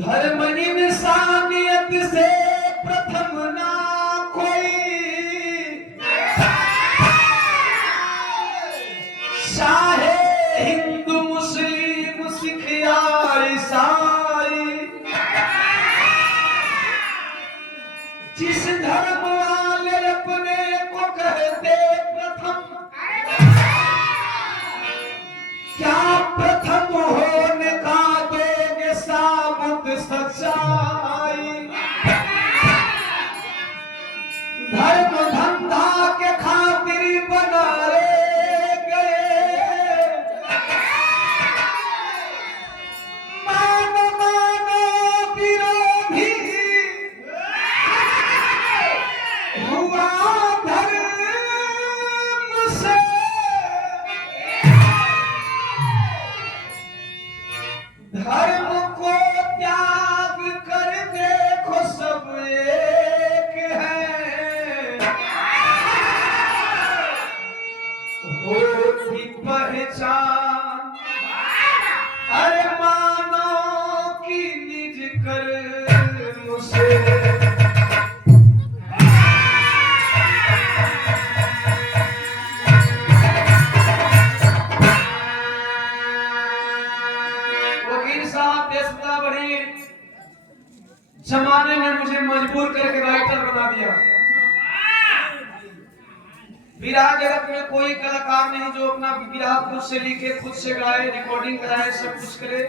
धर्म इंसानियत से प्रथम ना कोई, चाहे हिंदू मुस्लिम सिख या ईसाई, जिस धर्म वाले अपने को कहते प्रथम, क्या प्रथम होने का दोगे साबुत सच्चाई? धर्म धंधा के खातिर बनाए गए, मानो मानो विरोधी हुआ धर्म से। धर्म को त्याग कर देखो सब एक है, होती पहचान अरे मानो की निज कर्म से। जमाने ने मुझे मजबूर करके राइटर बना दिया। विरह जगत में कोई कलाकार नहीं जो अपना विरह खुद से लिखे, खुद से गाए, रिकॉर्डिंग कराए, सब कुछ करे।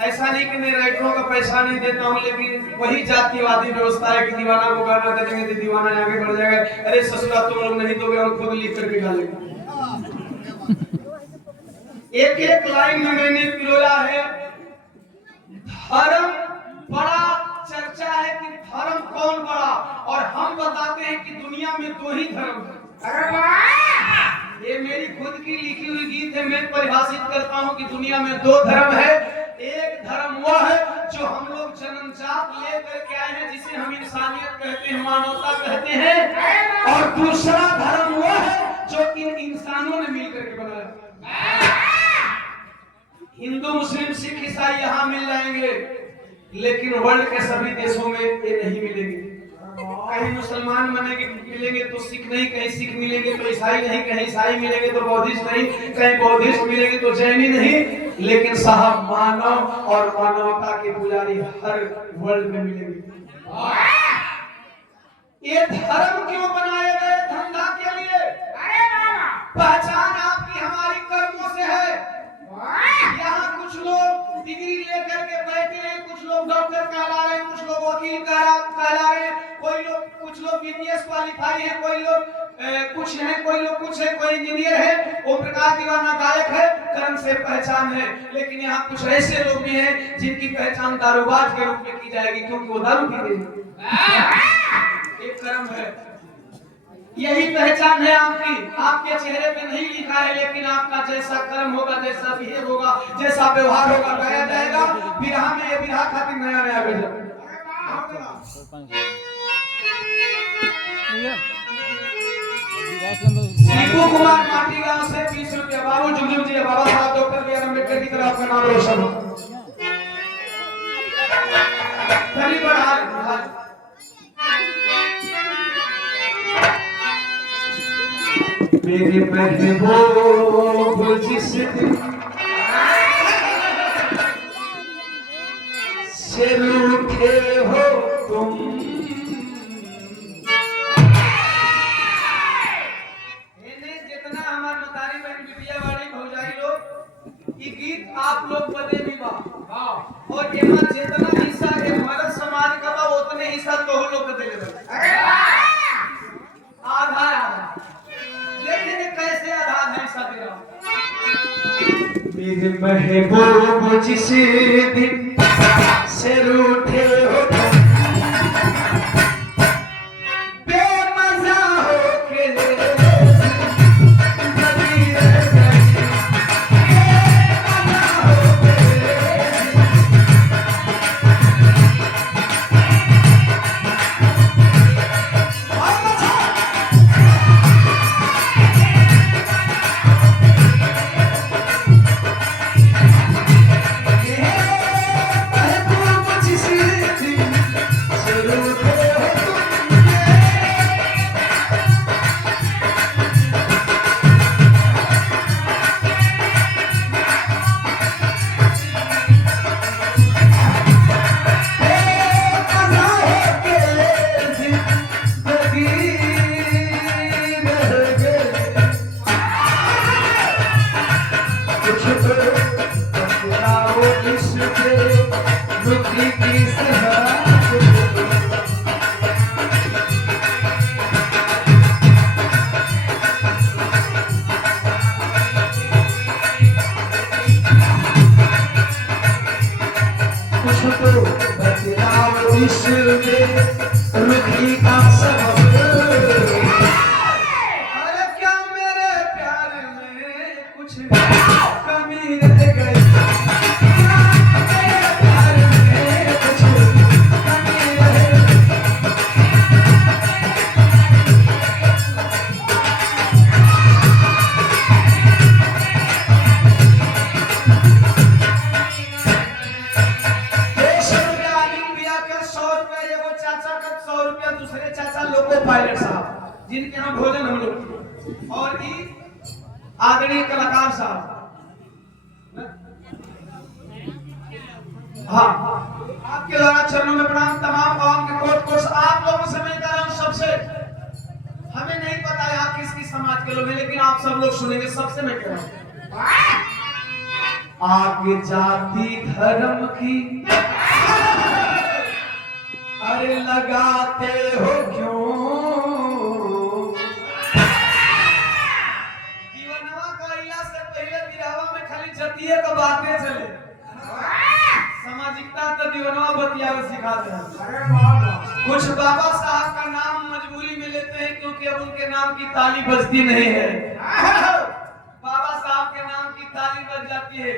ऐसा नहीं कि मैं राइटरों का पैसा नहीं देता हूँ, लेकिन वही जातिवादी व्यवस्था है कि दीवाना को गाना दे देंगे तो दीवाना आगे बढ़ जाएगा। अरे ससुरा तुम लोग नहीं दोगे, हम खुद लिख करके गा लेंगे। एक एक लाइन में मैंने पिरोया है। धर्म बड़ा चर्चा है कि धर्म कौन बड़ा, और हम बताते हैं कि दुनिया में दो ही धर्म है। ये मेरी खुद की लिखी हुई गीत है। मैं परिभाषित करता हूँ कि दुनिया में दो धर्म है। एक धर्म वह है जो हम लोग जन्मजात लेकर के आए हैं, जिसे हम इंसानियत कहते हैं, मानवता कहते हैं, और दूसरा धर्म वह है जो इन इंसानों ने मिलकर के बनाया। हिंदू मुस्लिम सिख ईसाई यहाँ मिल जाएंगे, लेकिन वर्ल्ड के सभी देशों में ये नहीं मिलेंगे। कहीं मुसलमान मिलेंगे तो सिख नहीं, कहीं सिख मिलेंगे तो ईसाई नहीं, कहीं ईसाई मिलेंगे तो बौद्धिस्ट नहीं, कहीं बौद्धिस्ट मिलेंगे तो जैनी नहीं। लेकिन साहब मानव और मानवता के पुजारी हर वर्ल्ड में मिलेंगे। ये धर्म क्यों बनाए गए? धंधा के लिए। पहचान आपकी हमारी कर्मों से है। यहाँ कुछ लोग डिग्री लेकर के बैठे हैं, कुछ लोग डॉक्टर कहला रहे हैं, कुछ लोग वकील कहला रहे हैं, कुछ लोग बीबीएस क्वालिफाई है, कोई लोग कुछ है, कोई लोग कुछ है, कोई इंजीनियर है, ओम प्रकाश दीवाना गायक है, कर्म से पहचान है। लेकिन यहाँ कुछ ऐसे लोग भी हैं जिनकी पहचान दारूबाज के रूप में की जाएगी, क्योंकि वो दारू पीते हैं। एक कर्म है, यही पहचान है आपकी। आपके चेहरे पे नहीं लिखा है, लेकिन आपका जैसा कर्म होगा, जैसा बिहेव होगा, जैसा व्यवहार होगा, गाया जाएगा। विरह में ये विरह खातिर नया नया गजल। सीपू कुमार माटी गांव से 20 रुपया। बाबू जुगजुग जी, बाबा साहब डॉक्टर बी आर अम्बेडकर की तरह आपका नाम रोशन हो। मेरे महबूब जिस दिन से रूठे हो तुम, जितना हमारे मुतारी बहन बिटिया वाली भौजाई लोग ये गीत आप लोग बने भी बा, और यहाँ जितना हिस्सा है मर्द समाज का बा, उतने हिस्सा तो लोग दे ले। आधा देखेंगे कैसे आधा हिस्सा दे रहा। मेरे महबूब जिस दिन से रूठे हो बेमजा हो के कमी रह गई प्यार में कुछ कमी रह गई। दूसरे चाचा लोको पायलट साहब जिनके यहाँ भोजन हम लोग और भी आदरणीय कलाकार साहब। हाँ आपके द्वारा चरणों में प्रणाम। तमाम आवाम के कोट कोट आप लोगों से मैं कह रहा हूँ सबसे। हमें नहीं पता है आप किसकी समाज के लोग हैं लेकिन आप सब लोग सुनेंगे सबसे मैं कह रहा हूँ आगे जाति धर्म की अरे लगाते हो क्यों जीवनवा कइला से पहले बिरहवा में खाली जतिये तो बातें चले सामाजिकता तो जीवनवा बतियावे सिखाते हैं। कुछ बाबा साहब का नाम मजबूरी में लेते हैं क्योंकि अब उनके नाम की ताली बजती नहीं है। बाबा साहब के नाम की ताली बज जाती है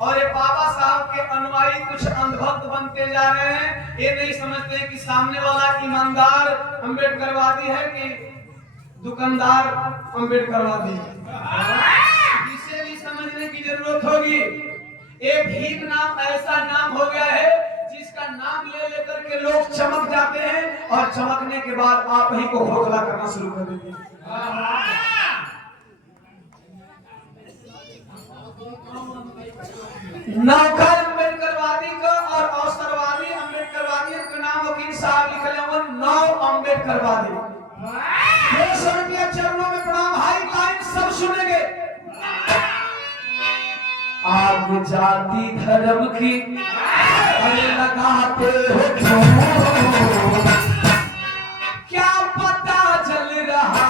और ये बाबा साहब के अनुयायी कुछ अंधभक्त बनते जा रहे हैं। ये नहीं समझते कि सामने वाला ईमानदार अम्बेडकरवादी है कि दुकानदार अम्बेडकरवादी है। इसे भी समझने की जरूरत होगी। ये भीम नाम ऐसा नाम हो गया है जिसका नाम ले लेकर के लोग चमक जाते हैं और चमकने के बाद आप ही को खोखला करना शुरू कर देंगे। नौकर अम्बेडकरवादी का और अवसरवादी अम्बेडकरवादियों का नाम वकील साहब लिख ले नौ अम्बेडकरवादी। 200 रुपया चरणों में प्रणाम। हाई लाइन सब सुनेंगे। आग जाति धर्म की अरे लगाते हो क्यों क्या पता चल रहा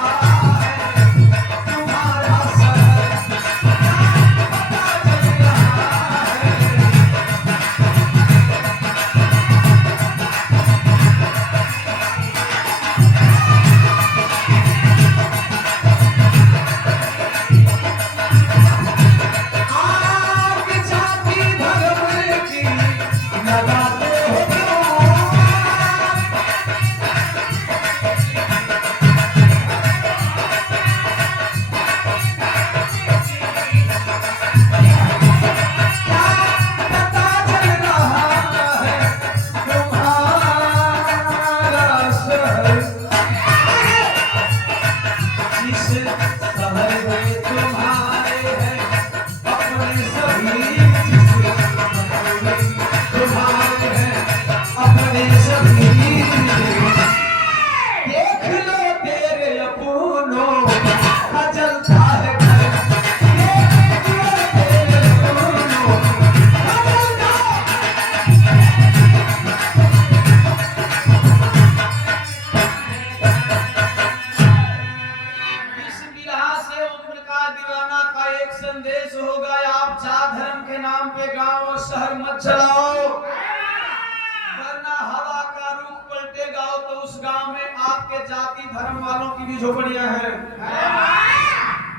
जाति धर्म वालों की भी झोपड़ियां हैं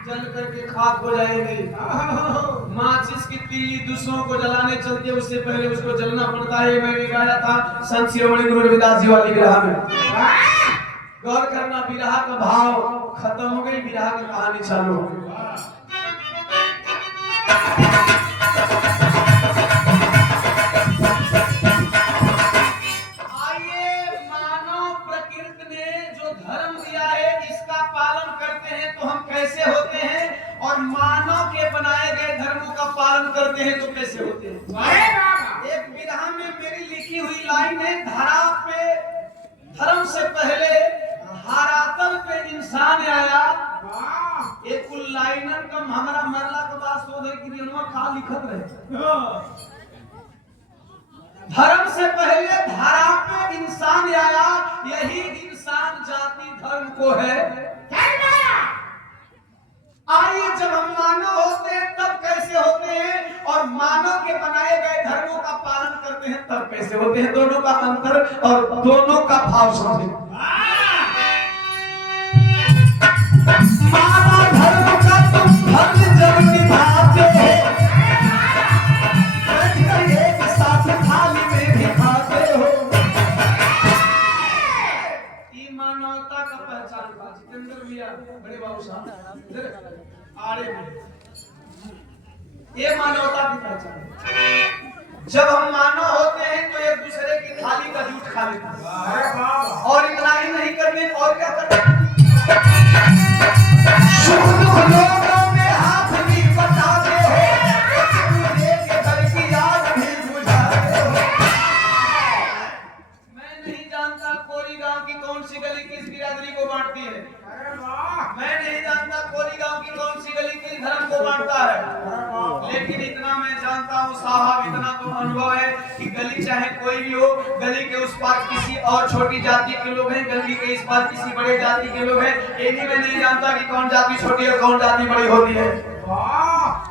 जल करके खाक हो जाएगी। माचिस की तीली दूसरों को जलाने चलती है उससे पहले उसको जलना पड़ता है। मैंने गाया था संत शिरोमणि गुरु रविदास जी वाली विरह में। गौर करना विरह का भाव खत्म हो गई विरह की कहानी चालू हो गई। मानव के बनाए गए धर्मों का पालन करते हैं तो कैसे होते हैं। एक विधा में मेरी लिखी हुई लाइन है धरा पे धर्म से पहले धरातल पे इंसान आया। एक लाइनन का हमारा मरला के बाद सोधे कि का लिखत रहे। धर्म से पहले धरा पे इंसान आया यही इंसान जाति धर्म को है। आइए जब हम मानव होते हैं तब कैसे होते हैं और मानव के बनाए गए धर्मों का पालन करते हैं तब कैसे होते हैं। दोनों का अंतर और दोनों का भाव समझे। मानव धर्म का तुम धर्म जब निभाते बड़े बाबू साहब अरे ये मानवता की पहचान। जब हम मानव होते हैं तो एक दूसरे की थाली का जूठ खा लेते हैं और इतना ही नहीं करते और क्या करते हैं हाथ भी बताते हो घर की याद भी बुझाते हो। मैं नहीं जानता कोरी गांव की कौन सी गली किस बिरादरी को बांटती है। मैं नहीं जानता कोरी गांव की कौन सी गली किस धर्म को बांटता है, लेकिन इतना मैं जानता हूँ साहब, इतना तो अनुभव है कि गली चाहे कोई भी हो, गली के उस पार किसी और छोटी जाति के लोग हैं, गली के इस पार किसी बड़े जाति के लोग हैं। ये भी मैं नहीं जानता कि कौन जाति छोटी और कौन जाति बड़ी होती है।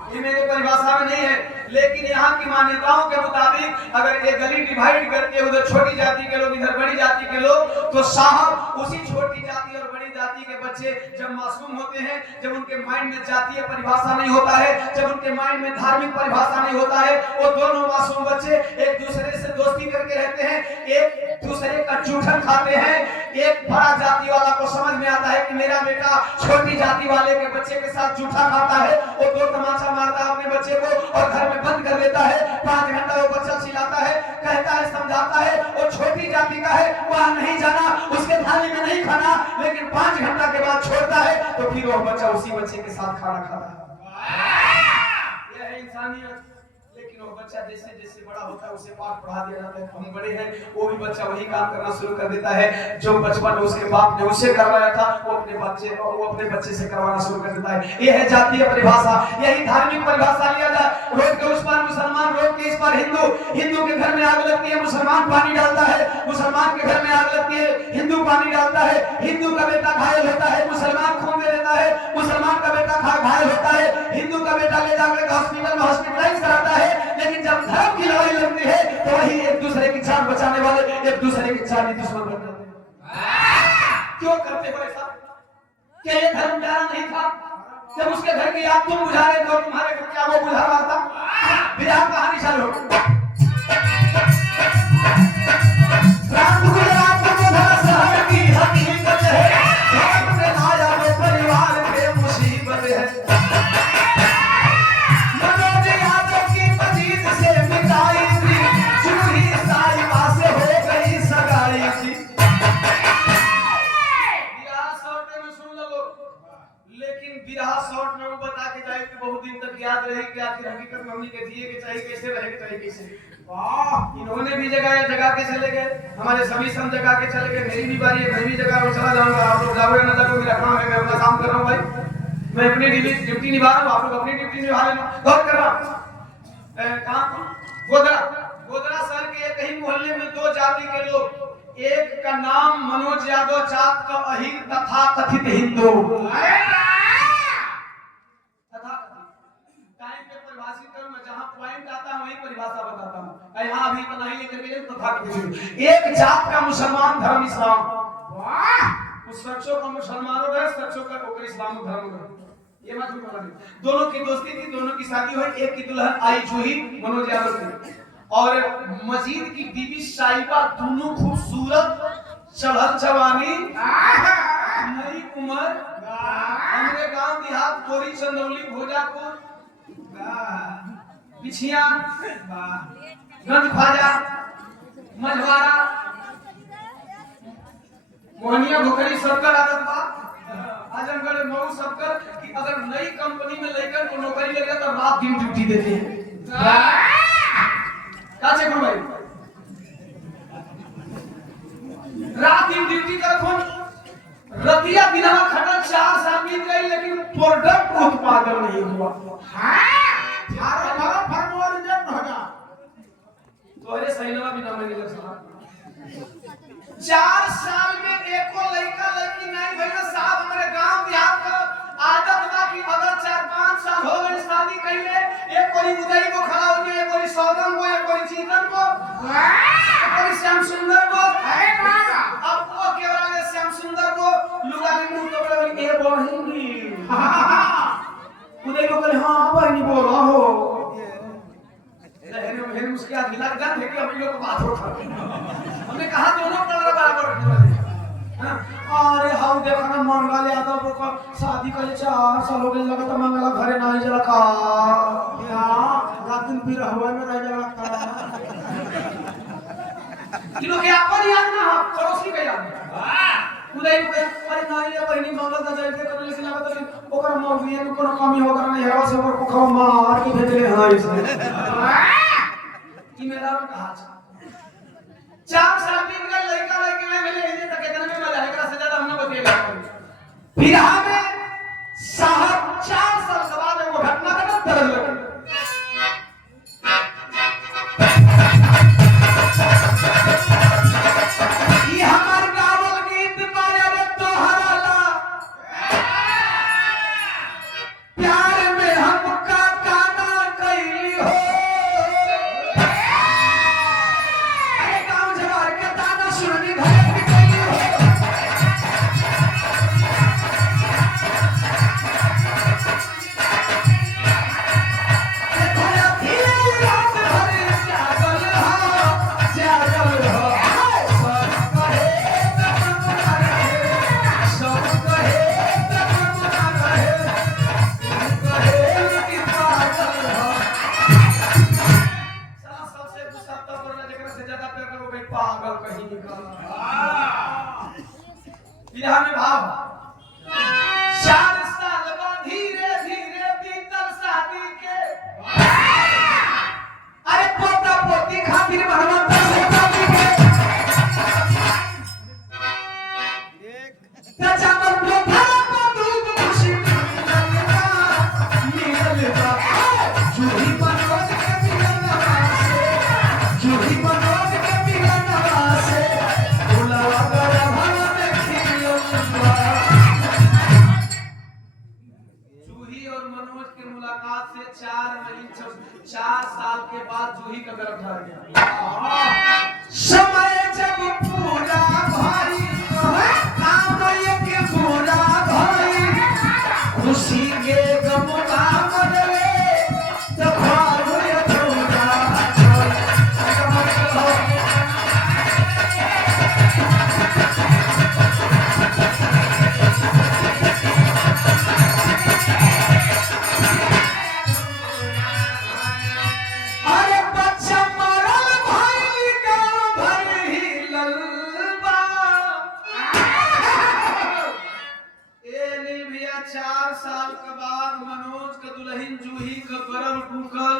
ये मेरी परिभाषा में नहीं है, लेकिन यहाँ की मान्यताओं के मुताबिक अगर ये गली डिवाइड करके उधर छोटी जाति के लोग इधर बड़ी जाति के लोग, तो साहब उसी छोटी जाति और बड़ी जाति के बच्चे जब मासूम होते हैं, जब उनके माइंड में जातीय परिभाषा नहीं होता है, जब उनके माइंड में धार्मिक परिभाषा नहीं होता है, वो दोनों मासूम बच्चे एक दूसरे से दोस्ती करके रहते हैं, एक दूसरे का चूठन खाते हैं। एक बड़ा जाति वाला को समझ में आता है कि मेरा बेटा छोटी जाति वाले के बच्चे के साथ जूठा खाता है, वो दो तमाचा मारता है अपने बच्चे को और घर में बंद कर देता है। 5 घंटा वो बच्चा चिल्लाता है, कहता है, समझाता है, वो छोटी जाति का है, वहां नहीं जाना, उसके थाली में नहीं खाना, लेकिन 5 घंटा के बाद छोड़ता है तो फिर वो बच्चा उसी बच्चे के साथ खाना खाता है। यह है इंसानियत। लेकिन वो बच्चा जैसे जैसे बड़ा होता है उसे पाठ पढ़ा दिया जाता है, हम बड़े हैं, वो भी बच्चा वही काम करना शुरू कर देता है जो बचपन में उसके बाप ने उसे करवाया था, वो अपने बच्चे से करवाना शुरू कर देता है। यह है जातीय परिभाषा। यही धार्मिक परिभाषा लिया जाए, रोड के उस पार मुसलमान, रोड के इस पार हिंदू, हिंदू के घर में आग लगती है, मुसलमान पानी डालता है, मुसलमान के घर में आग लगती है, हिंदू पानी डालता है, हिंदू का बेटा घायल होता है, मुसलमान खून दे देता है, मुसलमान का बेटा घायल होता है, हिंदू का बेटा ले जाकर हॉस्पिटल में हॉस्पिटलाइज कराता है। लेकिन जब धर्म की लड़ाई लड़ती है तो वही एक दूसरे की जान बचाने वाले एक दूसरे की जानी दुश्मन बन जाते हैं। क्यों करते हो ऐसा? क्या ये धर्म प्यारा नहीं था? जब उसके घर की याद तुम बुझा रहे थे, तुम्हारे घर क्या वो बुझा रहा था? विराह कहानी चालू रात गुजरात को धरा शहर की हकीकत है, आया वो परिवार के मुसीबत है। बहुत दिन तक याद रहे कि आखिर हकीकत में हमने कैसी है कि चाहिए कैसे रहे चाहिए कैसे। वाह, इन्होंने भी जगह के चले गए, हमारे सभी संत जगह के चले गए, मेरी भी बारी है, मैं भी जगह पर चला जाऊंगा। आप लोग जाओगे ना जाओगे, मेरा काम है, मैं अपना काम कर रहा हूँ भाई, मैं अपनी ड्यूटी निभा रहा हूँ, आप लोग अपनी ड्यूटी निभा लेना। गौर कर रहा कहाँ गोदरा शहर के एक ही मोहल्ले में 2 जाति के लोग, एक का नाम मनोज यादव, जात का अहिर तथा कथित हिंदू। परिभाषा बताता हूं, यहाँ अभी इतना ही लेकर के तथा एक जात का मुसलमान धर्म इस्लाम। वाह, उस शख्सों का मुसलमानों का, शख्सों का ओकर इस्लाम धर्म का, ये मत भूलना। दोनों की दोस्ती थी, दोनों की शादी हुई, एक की दुल्हन आई जूही मनोज यादव की और मजीद की बीबी साहिबा, दोनों खूबसूरत, चढ़ल जवानी, नई उम्र, हमरे गांव देहात कोरी चंदौली भोजापुर बिछिया गंज ख्वाजा मझवारा मोहनिया भुखरी सबकर आदत बा, आजमगढ़ मऊ सबकर कि अगर नई कंपनी में लेकर को नौकरी लगे तो रात दिन ड्यूटी देते हैं। काचे भाई रात दिन ड्यूटी करथुन, रतिया दिनवा खटा 4 साल बीत गई लेकिन प्रोडक्ट उत्पादन नहीं हुआ। हमारा फर्म रिजेक्ट होगा तो अरे सहीनवा भी ना मिले साहब। 4 साल में एको लड़का लड़की नहीं भइल साहब। हमारे गांव देहात का आदत बा कि अगर 4-5 साल हो गए शादी कइले, एक कोई उदय को खड़ा हो गया, एक कोई सौगन को, एक कोई चीतन को, एक कोई श्याम सुंदर को, अरे बाबा अब वो केवल ने श्याम सुंदर को लुगा में मुंह तो बोले ए बढ़ेंगी उदय को बोले हां बहनी बोल रहा हो लहरे में उसके हाथ मिला जान है कि हम लोग को बात उठा हमने कहा दोनों बराबर। अरे हाउ देखा ना मंगल यादव को शादी करे 4 साल हो गए लगा तो मंगला घरे नहीं जला का हाँ रात दिन फिर हवा में रह जाएगा इनो के अपन याद ना पड़ोसी के याद उदय के अरे नहीं ये बहनी मंगल का जाए कर लेकिन लगा तो ओकर मौगिए में कोनो कमी होकर नहीं हेवा से ओकर को मार के भेजले हां इसने की मेरा कहा 4 साल बीत गए लड़का लड़के में मिले इधर तक कितने में मजा है एकरा से ज्यादा हमने बतिया फिर हमें साहब 4 साल के बाद वो घटना का दर्द लगा ये हमार गावल गीत बाजा रे तोहरा प्यार में हमका काना कैली हो अरे गांव जवार के ताना सुननी भरे कैली हो पागल कहीं का विधा में भाव 4 साल बाद धीरे धीरे बीतल शादी के अरे पोता पोती खातिर भगवान से शादी के चावल पोता दूध खुशी मिलता जूही बनोज के मिलना से जूही बनोज के मिलना से बुलावा गया भवन में खिलौना जूही और मनोज की मुलाकात से 4 साल के बाद जूही का गर्भ धर गया समय जब पूरा भाई नाम के पूरा भाई खुशी के गम का बदले तो भार हुए पूरा अरे बच्चा मरल भाई गांव भर ही ललबा ए नील भैया 4 साल के बाद मनोज का दुल्हन जूही का गर्भ टूटल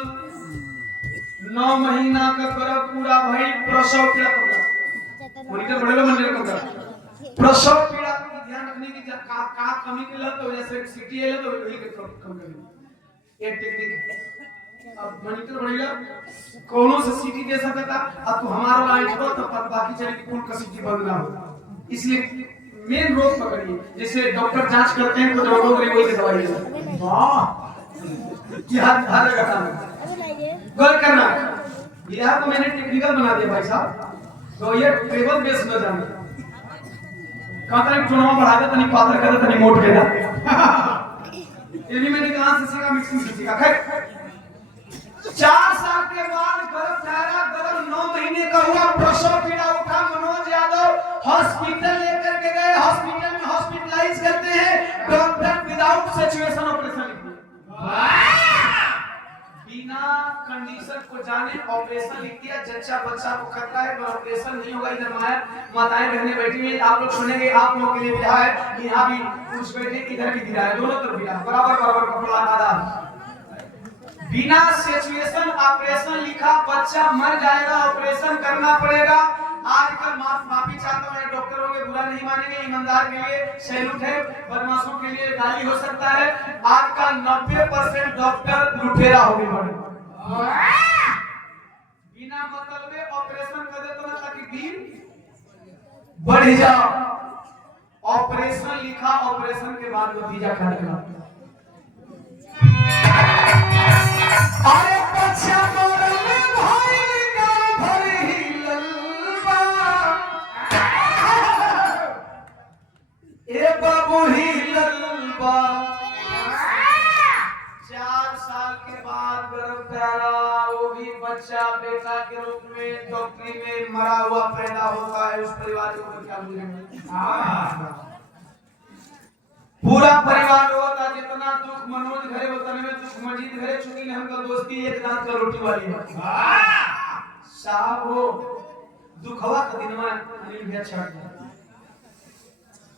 9 महीना का गर्भ पूरा भई प्रसव पीड़ा पकड़ा मॉनिटर बड़े मंदिर का प्रसव पीड़ा की ध्यान रखने की का कमी के लत हो जैसे सिटी है तो वही के कम करनी एक टेक्निक अब मॉनिटर बढ़ेगा कोनो से सीटी दे सकता अब तू हमारा लाइन छोड़ तो बाकी चले की पूर्ण का सीटी बंद ना हो इसलिए मेन रोग पकड़िए जैसे डॉक्टर जांच करते हैं तो डॉक्टर को वही दवाई देते हैं वाह ये हर जगह का गौर करना यह तो मैंने टेक्निकल बना दिया भाई साहब तो ये टेबल बेस न जाने कहां तक चुनाव बढ़ा दे तनी पात्र कर तनी मोट के दा ये भी मैंने कहां से सीखा मिक्सिंग से सीखा खैर 4 साल के बाद गर्भ ठहरा गर्भ 9 महीने का हुआ प्रसव पीड़ा उठा मनोज यादव हॉस्पिटल लेकर के गए हॉस्पिटल में हॉस्पिटलाइज करते हैं डॉक्टर विदाउट सिचुएशन ऑपरेशन लिख दिया बिना कंडीशन को जाने ऑपरेशन लिख दिया जच्चा बच्चा को खतरा है पर ऑपरेशन नहीं होगा इधर माताएं बहनें बैठी हुई आप लोग सुनेंगे आप लोगों के लिए विधा है यहाँ भी कुछ बैठे इधर भी विधा है दोनों तरफ विधा बराबर बराबर कपड़ा आधा बिना सिचुएशन ऑपरेशन लिखा बच्चा मर जाएगा ऑपरेशन करना पड़ेगा आजकल माफी चाहता हूं डॉक्टरों के बुरा नहीं मानेंगे ईमानदार के लिए सैल्यूट है बदमाशों के लिए गाली हो सकता है आज का 90% डॉक्टर लुटेरा हो गए बिना मतलब में ऑपरेशन कर दे तो ना ताकि भीड़ बढ़ जाओ ऑपरेशन लिखा ऑपरेशन के बाद नतीजा क्या निकला अरे बच्चा मरले भाई गांव भर ही ललबा ए बाबू ही ललबा 4 साल के बाद गर्भ करारा वो भी बच्चा बेटा के रूप में डॉक्टरी में मरा हुआ पैदा होता है उस परिवार को क्या मिलेगा पूरा परिवार होता जितना दुख मनोज घरे उतने में दुख मजीद घरे चुकी ने हमका दोस्ती एक दांत का रोटी वाली है साहब हो दुखवा का दिन में अनिल भैया छट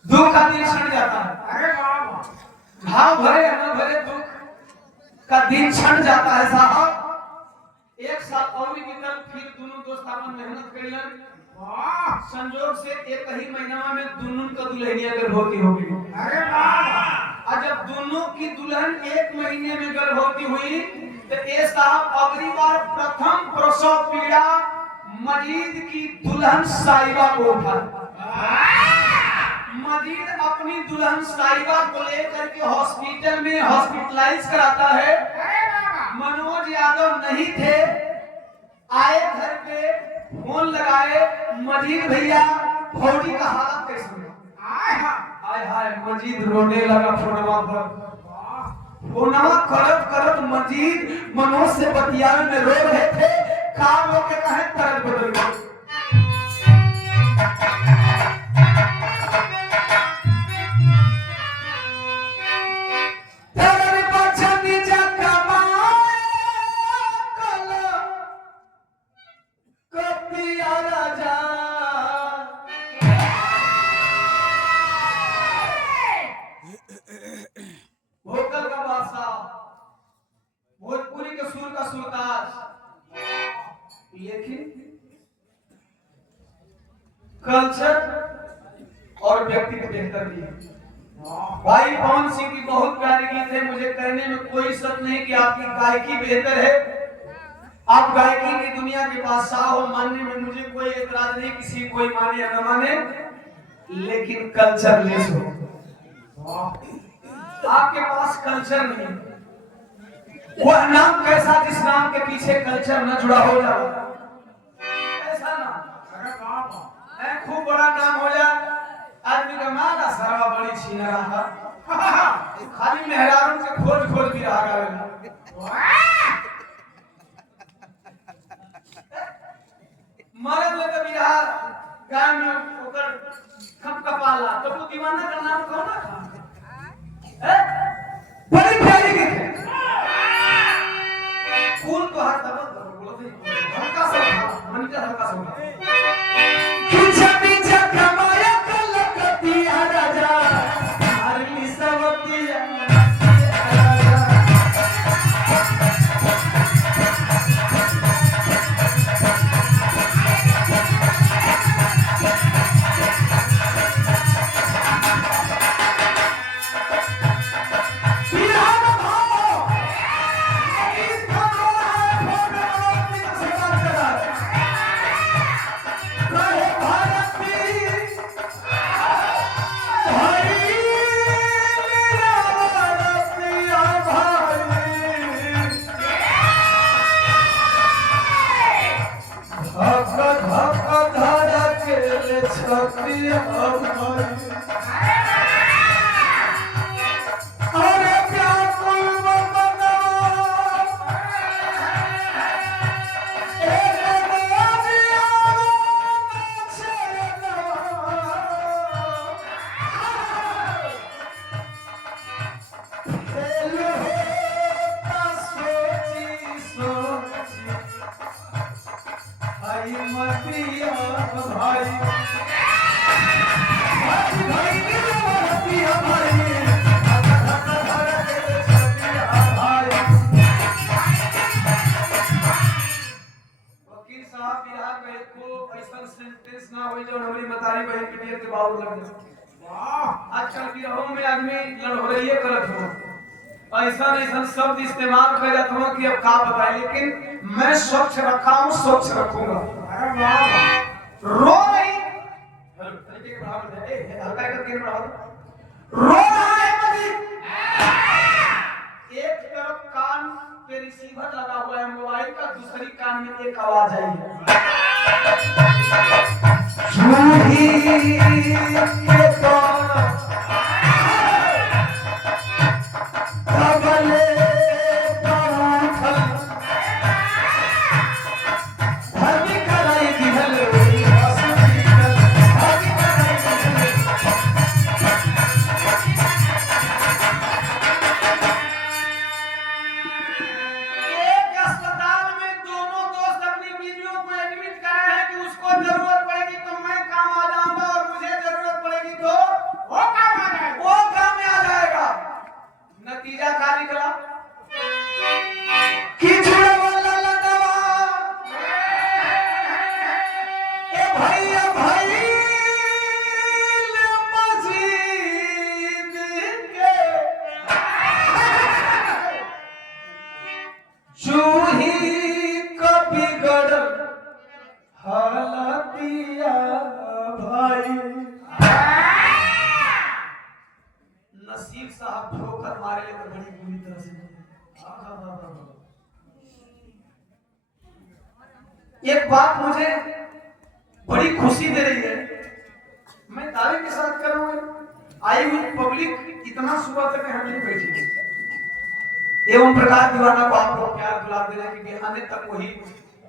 दुख का दिन छट जाता है अरे बाबा घाव भरे न भरे दुख का दिन छट जाता है साहब एक साल और भी बीतल फिर दोनों दोस्त आपन मेहनत करियन वाह संजोग से एक ही महीना में दोनों का दुल्हनिया गर्भवती हो गई अरे बाबा और जब दोनों की दुल्हन एक महीने में गर्भवती हुई तो ये साहब अगली बार प्रथम प्रसव पीड़ा मजीद की दुल्हन साहिबा को उठा मजीद अपनी दुल्हन साहिबा को लेकर के हॉस्पिटल में हॉस्पिटलाइज कराता है मनोज यादव नहीं थे आए घर पे फोन लगाए मजीद भैया फौजी का हालत कैसे आय हाय मजीद रोने लगा फोनवा पर फोनवा करत करत मजीद मनोज से बतियाने में रो रहे थे काम हो के कहे तरत बदल गई भोकल का बादशाह भोजपुरी के सुर का सुरताज लेकिन कल्चर और व्यक्ति को बेहतर दिया भाई पवन सिंह की बहुत प्यारी गीत है मुझे कहने में कोई शक नहीं कि आपकी गायकी बेहतर है आप गायकी की दुनिया के बादशाह हो मानने में मुझे कोई एतराज नहीं किसी कोई माने या न माने लेकिन कल्चर लेस हो आपके पास कल्चर नहीं वह नाम कैसा जिस नाम के पीछे कल्चर न जुड़ा हो जाए ऐसा नाम खूब बड़ा नाम हो जाए आदमी का माला सारा बड़ी छीन रहा खाली मेहरारू के खोज खोज भी रहा मरद लगे बिहार गाय में ओकर खप कपाला तो तू दीवाना का नाम कौन था बड़ी प्यारी गीत है फूल तो हर दबल बोलते हल्का सा मन का हल्का सा पीछे पीछे कमाया कलकती राजा हरली सवती आजकल की रहो में आदमी लड़ोइये करत हो ऐसा ऐसा शब्द इस्तेमाल कर जाता हूँ कि अब का बताए लेकिन मैं स्वच्छ रखा हूँ स्वच्छ रखूंगा रो रही हल्का करके रो रहा है मजीद एक तरफ कान पे रिसीवर लगा हुआ है मोबाइल का दूसरी कान में एक आवाज आई पूरी तरह से। एक बात मुझे बड़ी खुशी दे रही है, मैं दावे के साथ कर रहा हूँ, आई हुई पब्लिक इतना सुबह तक यहाँ नहीं बैठी एवं प्रकार दीवाना को आप लोग प्यार दुलार दे रहे कि आने तक वही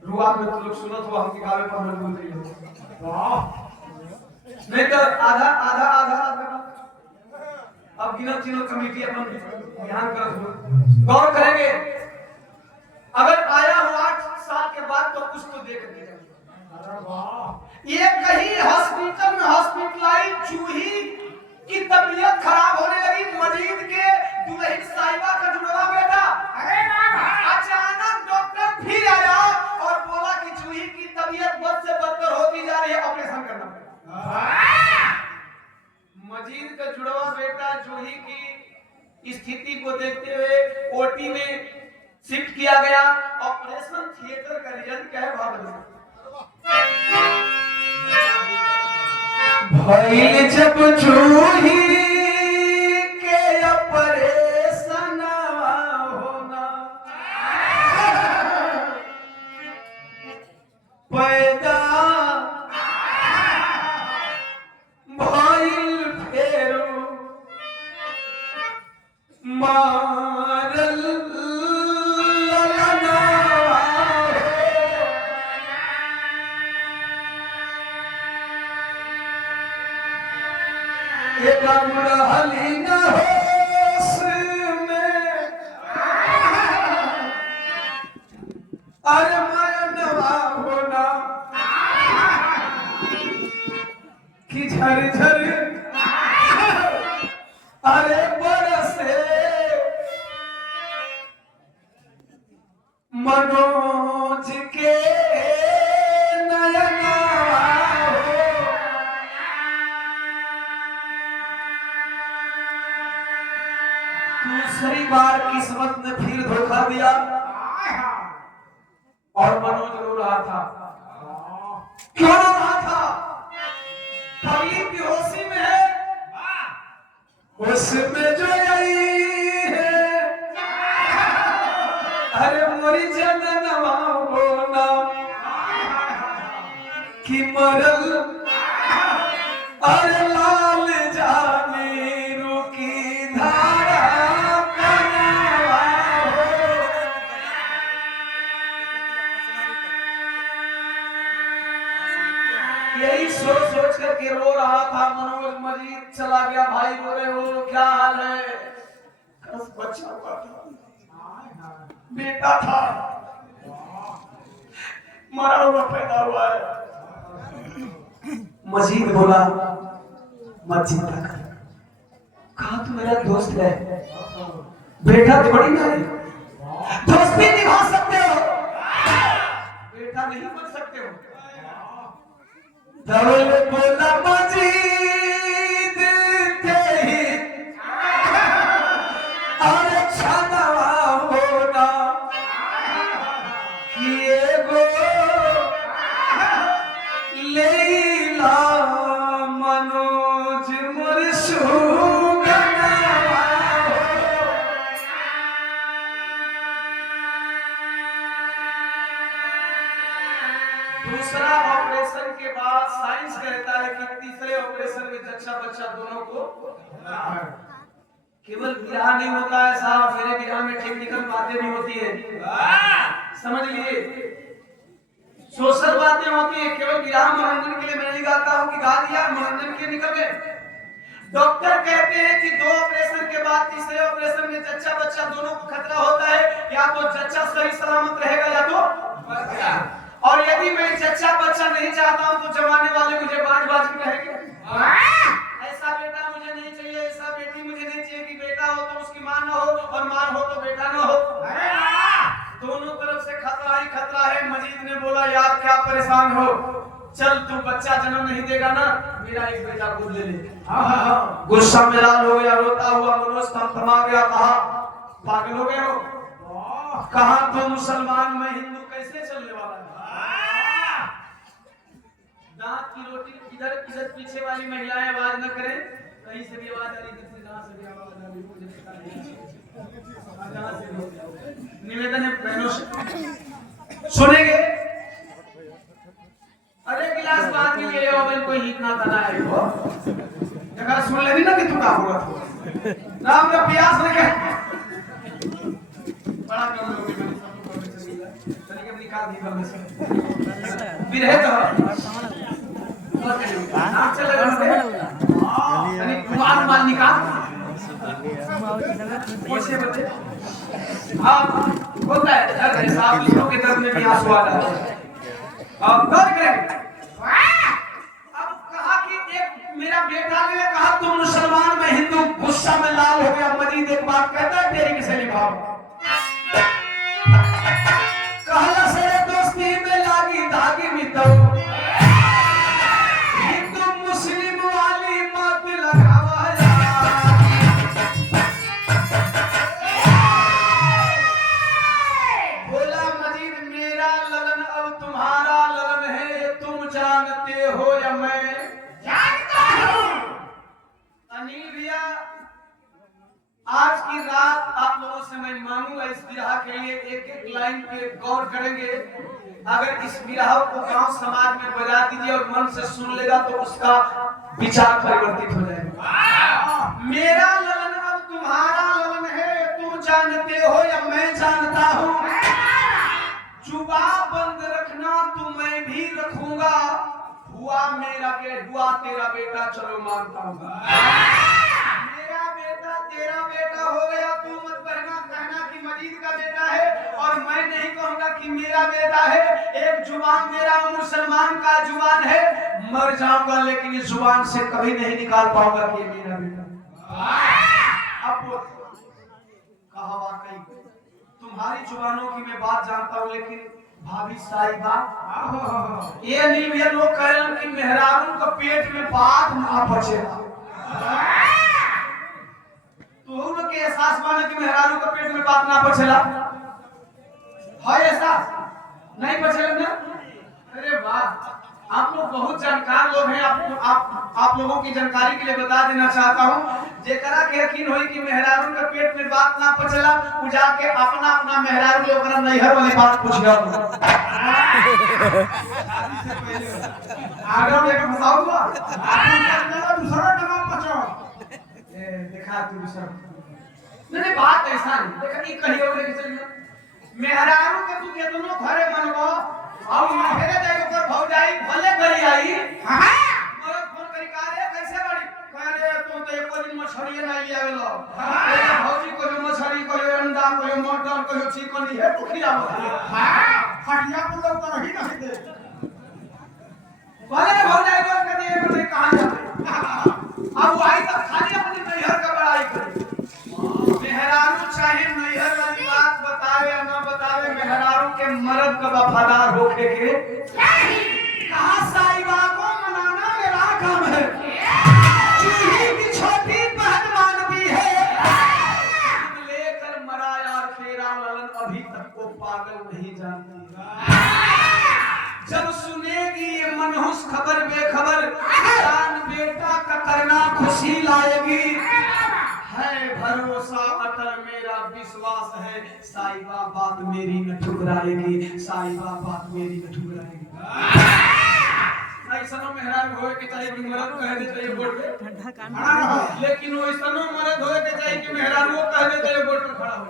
रुआ में तो लोग सुनत हो हमके गावे पर मजबूर नहीं हो। वाह नहीं तो आधा आधा आधा आधा अब गिनत चिन्ह कमेटी अपन ध्यान कर गौर करेंगे। अगर आया हो 8 साल के बाद तो कुछ तो देख के ये कहीं हॉस्पिटल में हॉस्पिटलाइज चूही की तबीयत खराब होने लगी। मजीद के दुल्हन साहिबा का जुड़वा बेटा अचानक डॉक्टर फिर आया और बोला कि चूही की तबीयत बद से बदतर होती जा रही है, ऑपरेशन करना पड़ेगा। मजीद का जुड़वा बेटा जूही की स्थिति को देखते हुए ओटी में शिफ्ट किया गया। ऑपरेशन थिएटर का रिजल्ट क्या है भाग भइल जब जूही के ऑपरेशन होना पैदा भइल फेरो मारल हली न होश में अरे माया नवा होना कि झरझर अरे बरसे मनोज के नयना दूसरी बार किस्मत ने फिर धोखा दिया और मनोज रो रहा था। क्यों रो रहा था? पगली बेहोशी में है, उसमें जो आई है अरे मोरी जननवा होना कि मरल अरे लाल जाने रुकी धारा यही सोच सोच करके रो रहा था मनोज। मजीद चला गया। भाई रो रहे हो, क्या हाल है? बच्चा हुआ था, बेटा था, मरा हुआ पैदा हुआ है। मजीद बोला मत चिंता कर, कहा तू मेरा दोस्त है, बेटा थोड़ी ना है, दोस्ती निभा सकते हो, बेटा नहीं बन सकते हो। धवल बोला मजीद तेरी अरे छानवा होना किए गो लेला मनोज मुरसू दूसरा ऑपरेशन के बाद साइंस कहता है कि तीसरे ऑपरेशन में जच्चा बच्चा दोनों को केवल विवाह नहीं होता है साहब, मेरे विवाह में टेक्निकल बातें भी होती है, समझ लिए, सोशल बातें होती है। केवल विवाह मनोरंजन के लिए मैं नहीं गाता हूँ कि गा दिया मनोरंजन के निकल गए। डॉक्टर कहते हैं कि 2 ऑपरेशन के बाद तीसरे ऑपरेशन में जच्चा बच्चा दोनों को खतरा होता है, या तो जच्चा सही सलामत रहेगा या तो बच्चा। और यदि मैं जच्चा बच्चा नहीं चाहता हूं तो जमाने वाले मुझे बाज बाज के कहेंगे ऐसा बेटा मुझे नहीं चाहिए, ऐसा बेटी मुझे नहीं चाहिए कि बेटा हो तो उसकी मां ना हो और मां हो तो बेटा ना हो। दोनों तरफ से खतरा ही खतरा है। मजीद ने बोला यार क्या परेशान हो, चल तू बच्चा जन्म नहीं देगा ना, मेरा एक बेटा गोद ले ले। गुस्सा में लाल हो गया, रोता हुआ मनोज थमा गया। कहा पागल हो गए हो, कहा तो मुसलमान मैं हिंदू कैसे चलने वाला है? दांत की रोटी इधर इधर पीछे वाली महिलाएं आवाज न करें, कहीं से भी आवाज आ रही, इधर से जहां से भी आवाज आ रही, मुझे पता नहीं। निवेदन है बहनों से, सुनेंगे? अरे गिलास बात के लिए आओ, कोई हित ना तना है वो जगह सुन लेनी ना कि तू का होगा नाम का प्यास लगे बड़ा कम लोग तरीके अपनी कार दी करने से बिरहे तो नाम चले यानी कुमार मान निकाल कैसे बच्चे हाँ होता है दर्द है साहब, दूसरों के दर्द में भी आंसू आ रहा है। अब गौर करें, अब कहा कि एक मेरा बेटा ने कहा तुम मुसलमान मैं हिंदू, गुस्सा में लाल हो गया। मजीद एक बात कहता है तेरी किसे निभाओ, कहला से दोस्ती में लागी धागी मितो, हिंदू मुस्लिम वाली मत लगावा बोला मजीद मेरा ललन अब तुम्हारा ललन है, तुम जानते हो या मैं जानता हूं। अनिल भैया आज की रात आप लोगों से मैं मांगूंगा इस बिरहा के लिए एक एक लाइन पे गौर करेंगे। अगर इस बिरहा को गांव समाज में बजा दीजिए और मन से सुन लेगा तो उसका विचार परिवर्तित हो जाएगा। मेरा ललन अब तुम्हारा ललन है, तुम जानते हो या मैं जानता हूं, जुबान बंद रखना तो मैं भी रखूंगा, हुआ मेरा हुआ तेरा बेटा चलो मानता हूं, मेरा बेटा तेरा बेटा हो गया, तू मत कहना कि मजीद का बेटा है और मैं नहीं कहूंगा कि मेरा बेटा है। एक जुबान मेरा मुसलमान का जुबान है, मर जाऊंगा लेकिन इस जुबान से कभी नहीं निकाल पाऊंगा कि मेरा बेटा। अब कहा वाकई तुम्हारी जुबानों की मैं बात जानता हूं, लेकिन भाभी साहिबा ये नहीं भैया लोग कह रहे हैं कि मेहरारू का पेट में बात ना बचेगा, तो लोग के एहसास माने कि मेहरारू का पेट में बात ना बचेला है, एहसास नहीं बचेगा ना? अरे वाह, आप लोग बहुत जानकार लोग हैं। आप लोगों की जानकारी के लिए बता देना चाहता हूँ, जेकरा के यकीन होई कि मेहरारू के पेट में बात ना पचला, उ जाके अपना अपना मेहरारू के ओकरा नैहर वाली बात पूछिया आगे लेके फसाऊंगा आप दूसरा नंबर पचो ए देखा तू दूसरा नहीं बात ऐसा नहीं देखा ई कहियो लेके चलिए मेहरारू के तू केतनो घरे मनबो अब माहेरे जाके ऊपर भौ जाई भले गई आई हां मोर फोन करी का रे कैसे बड़ी कह रे तू तो एको दिन मछली नहीं आवेलो हां भौजी को मछली को अंडा को मटन को चिकन हे तू खिलाओ हां फटिया पुलो तो रही नहीं दे भले भौ जाई बोल के ये मतलब कहां जाते अब आई तो खाली अपने नैहर का बड़ाई करे मेहरारू चाहे नैहर वाली बात बतावे या ना बतावे मेहरारू के मर्द का वफादार होके के नहीं कहां साहिबा को मनाना मेरा काम है चूही की छोटी बहन मानती है लेकर मरा यार फेरा ललन अभी तक को पागल नहीं जानती जब सुनेगी ये मनहूस खबर बेखबर जान बेटा का करना खुशी लाएगी है भरोसा अटल मेरा विश्वास है साहिबा बात मेरी न ठुकराएगी साहिबा बात मेरी न ठुकराएगी ऐसनो मेहरारू होए के चाहिए कि मर्द कह दे चाहिए बोल पे लेकिन वो ऐसनो मर्द होए के चाहिए कि मेहरारू कह दे चाहिए बोल पे खड़ा हो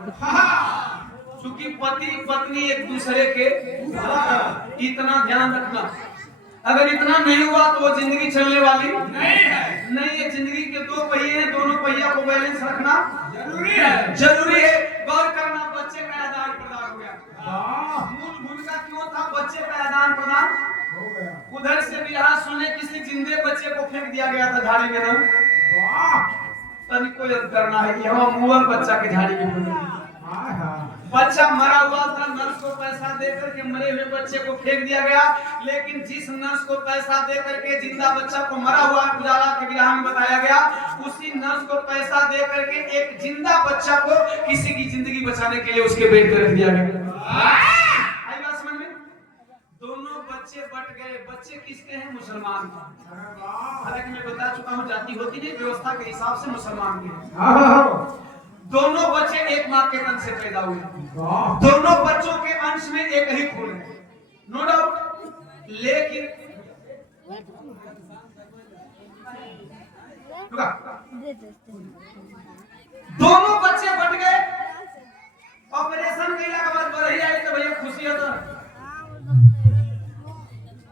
क्योंकि पति पत्नी एक दूसरे के इतना ध्यान रखना अगर इतना नहीं हुआ तो वो जिंदगी चलने वाली नहीं है नहीं ये जिंदगी के दो पहिए हैं दोनों पहिया को बैलेंस रखना जरूरी है गौर करना बच्चे का आदान प्रदान हो गया मूल भूमिका क्यों था बच्चे का आदान प्रदान हो गया उधर से भी यहाँ सुने किसी जिंदे बच्चे को फेंक दिया गया था झाड़ी में ना तनिको याद करना है कि हम मुअल बच्चा के झाड़ी में बच्चा मरा हुआ था नर्स को पैसा दे करके मरे हुए बच्चे को फेंक दिया गया लेकिन जिस नर्स को पैसा दे करके जिंदा बच्चा को मरा हुआ उजाला के विधान में बताया गया उसी नर्स को पैसा दे करके एक जिंदा बच्चा को किसी की जिंदगी बचाने के लिए उसके बेड पे रख दिया गया आई बात समझ में दोनों बच्चे बट गए बच्चे किसके हैं मुसलमान हालांकि मैं बता चुका हूँ जाति होती नहीं व्यवस्था के हिसाब से मुसलमान के दोनों बच्चे एक मां के तन से पैदा हुए। वाह दोनों बच्चों के अंश में एक ही खून है, नो डाउट। लेकिन दोनों बच्चे बट गए। ऑपरेशन के के बाद बरही आई तो भैया खुशी है। तो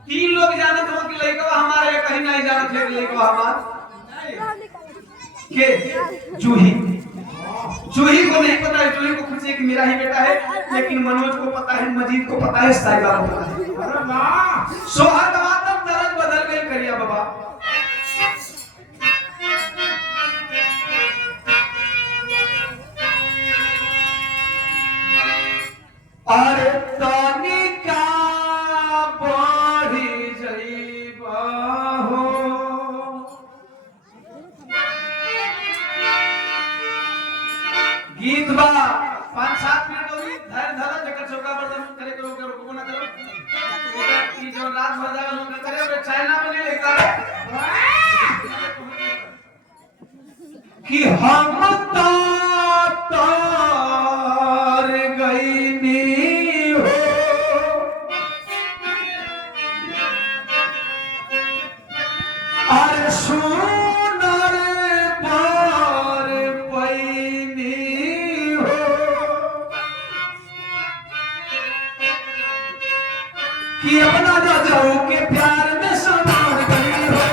3 लोग जानत हो कि लड़का हमारे कहीं नहीं जानत है कि लड़का हमारा के जूही को नहीं पता है। जूही को खुशी है कि मेरा ही बेटा है, लेकिन मनोज को पता है, मजीद को पता है, साहिबा को पता है। अरे वाह सोहर तब दर्द बदल गई करिया बाबा। अरे तनिका बढ़ी जइबा हो, गीत बा 5-7 मिनट होई। धैर्य धरा जकर चौका बर्तन करे के ओके रुकबो ना करो। ई जो रात भर जागल लोग करे बे चाइना में नहीं लेता कि हम तार गईनी हो। अरे सुनर पार पैनी हो, कि अपना जाऊ के प्यार में समा गई हो।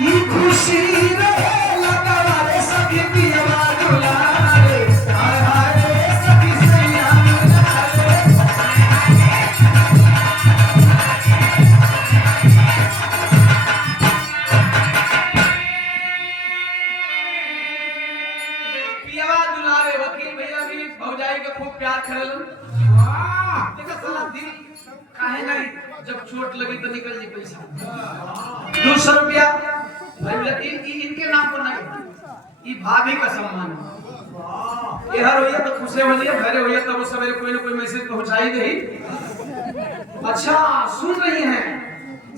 ये खुशी रहे लगारे सभी पिया दुलारे, हाय हाय सभी सैया दुलारे। पिया दुलारे वकील भैया भी भौजाई के खूब प्यार करेलन। वाह देखा साला दिल काहे नहीं, जब चोट लगी तो निकल जी पैसा। 200 रुपया भाई इनके नाम पर नहीं, ये भाभी का सम्मान है। हर होइए तो खुशे होइए, घरे होइए तो वो सवेरे कोई ना कोई मैसेज पहुंचाई दही। अच्छा सुन रही हैं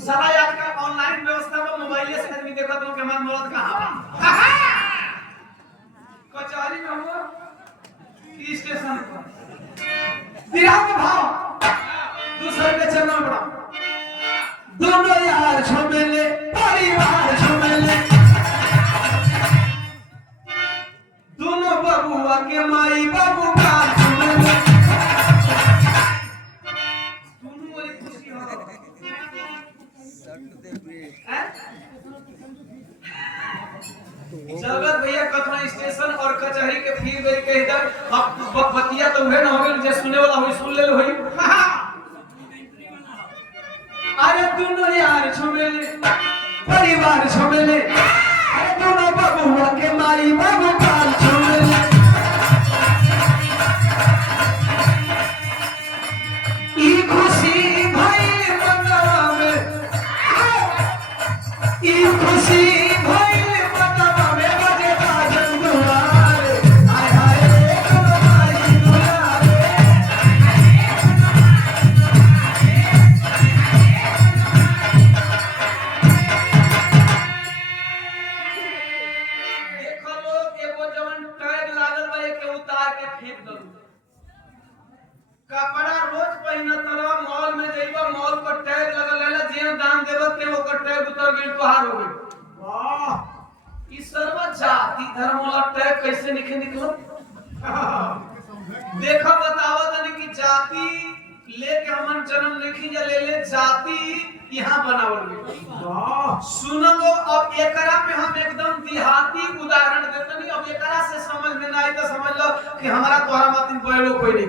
साला आज का ऑनलाइन व्यवस्था में मोबाइल से आदमी देखा तो कि हमारा मौत कहां बा। कचहरी में हुआ कि स्टेशन पर विराट का भाव 200 रुपया चलना पड़ा। दोनों यार झमेले परिवार झमेले, दोनों बबुआ के माई बाबू का झमेले। दोनों वाली खुशी हो जगत भैया कथन स्टेशन और कचहरी के फिर बेर के इधर अब बतिया तो उहे ना हो गइल जे सुने वाला होई सुन ले होई। अरे दोनों यार झमेले परिवार झमेले, अरे दोनों बबुआ के माई बाबू का झमेले। ई खुशी भई मनवा में, ई खुशी भई मनवा में बजे बाजन दुआरे, हाय हाय दोनों भाई दुलारे। देखो लोग एगो जवन टैग लागल बा के उतार के फेंक दो। कपड़ा रोज पहिनत रह, मॉल में जइबा मॉल पर टैग लगल रहेला, जे दाम देबत के ओकर टैग उतर गेल तोहार हो गइल। वाह ई सर्व जाति धर्म वाला टैग कैसे निके निकलो। देखो बताओ तनी कि जाति लेके हमन जन्म लिखी जा ले जाति यहाँ बनावल गई। वाह सुनो लो अब एकरा में हम एकदम देहाती उदाहरण देते नहीं। अब एकरा से समझ में ना आई तो समझ लो कि हमारा तोहरा मातिन बैलो कोई नहीं।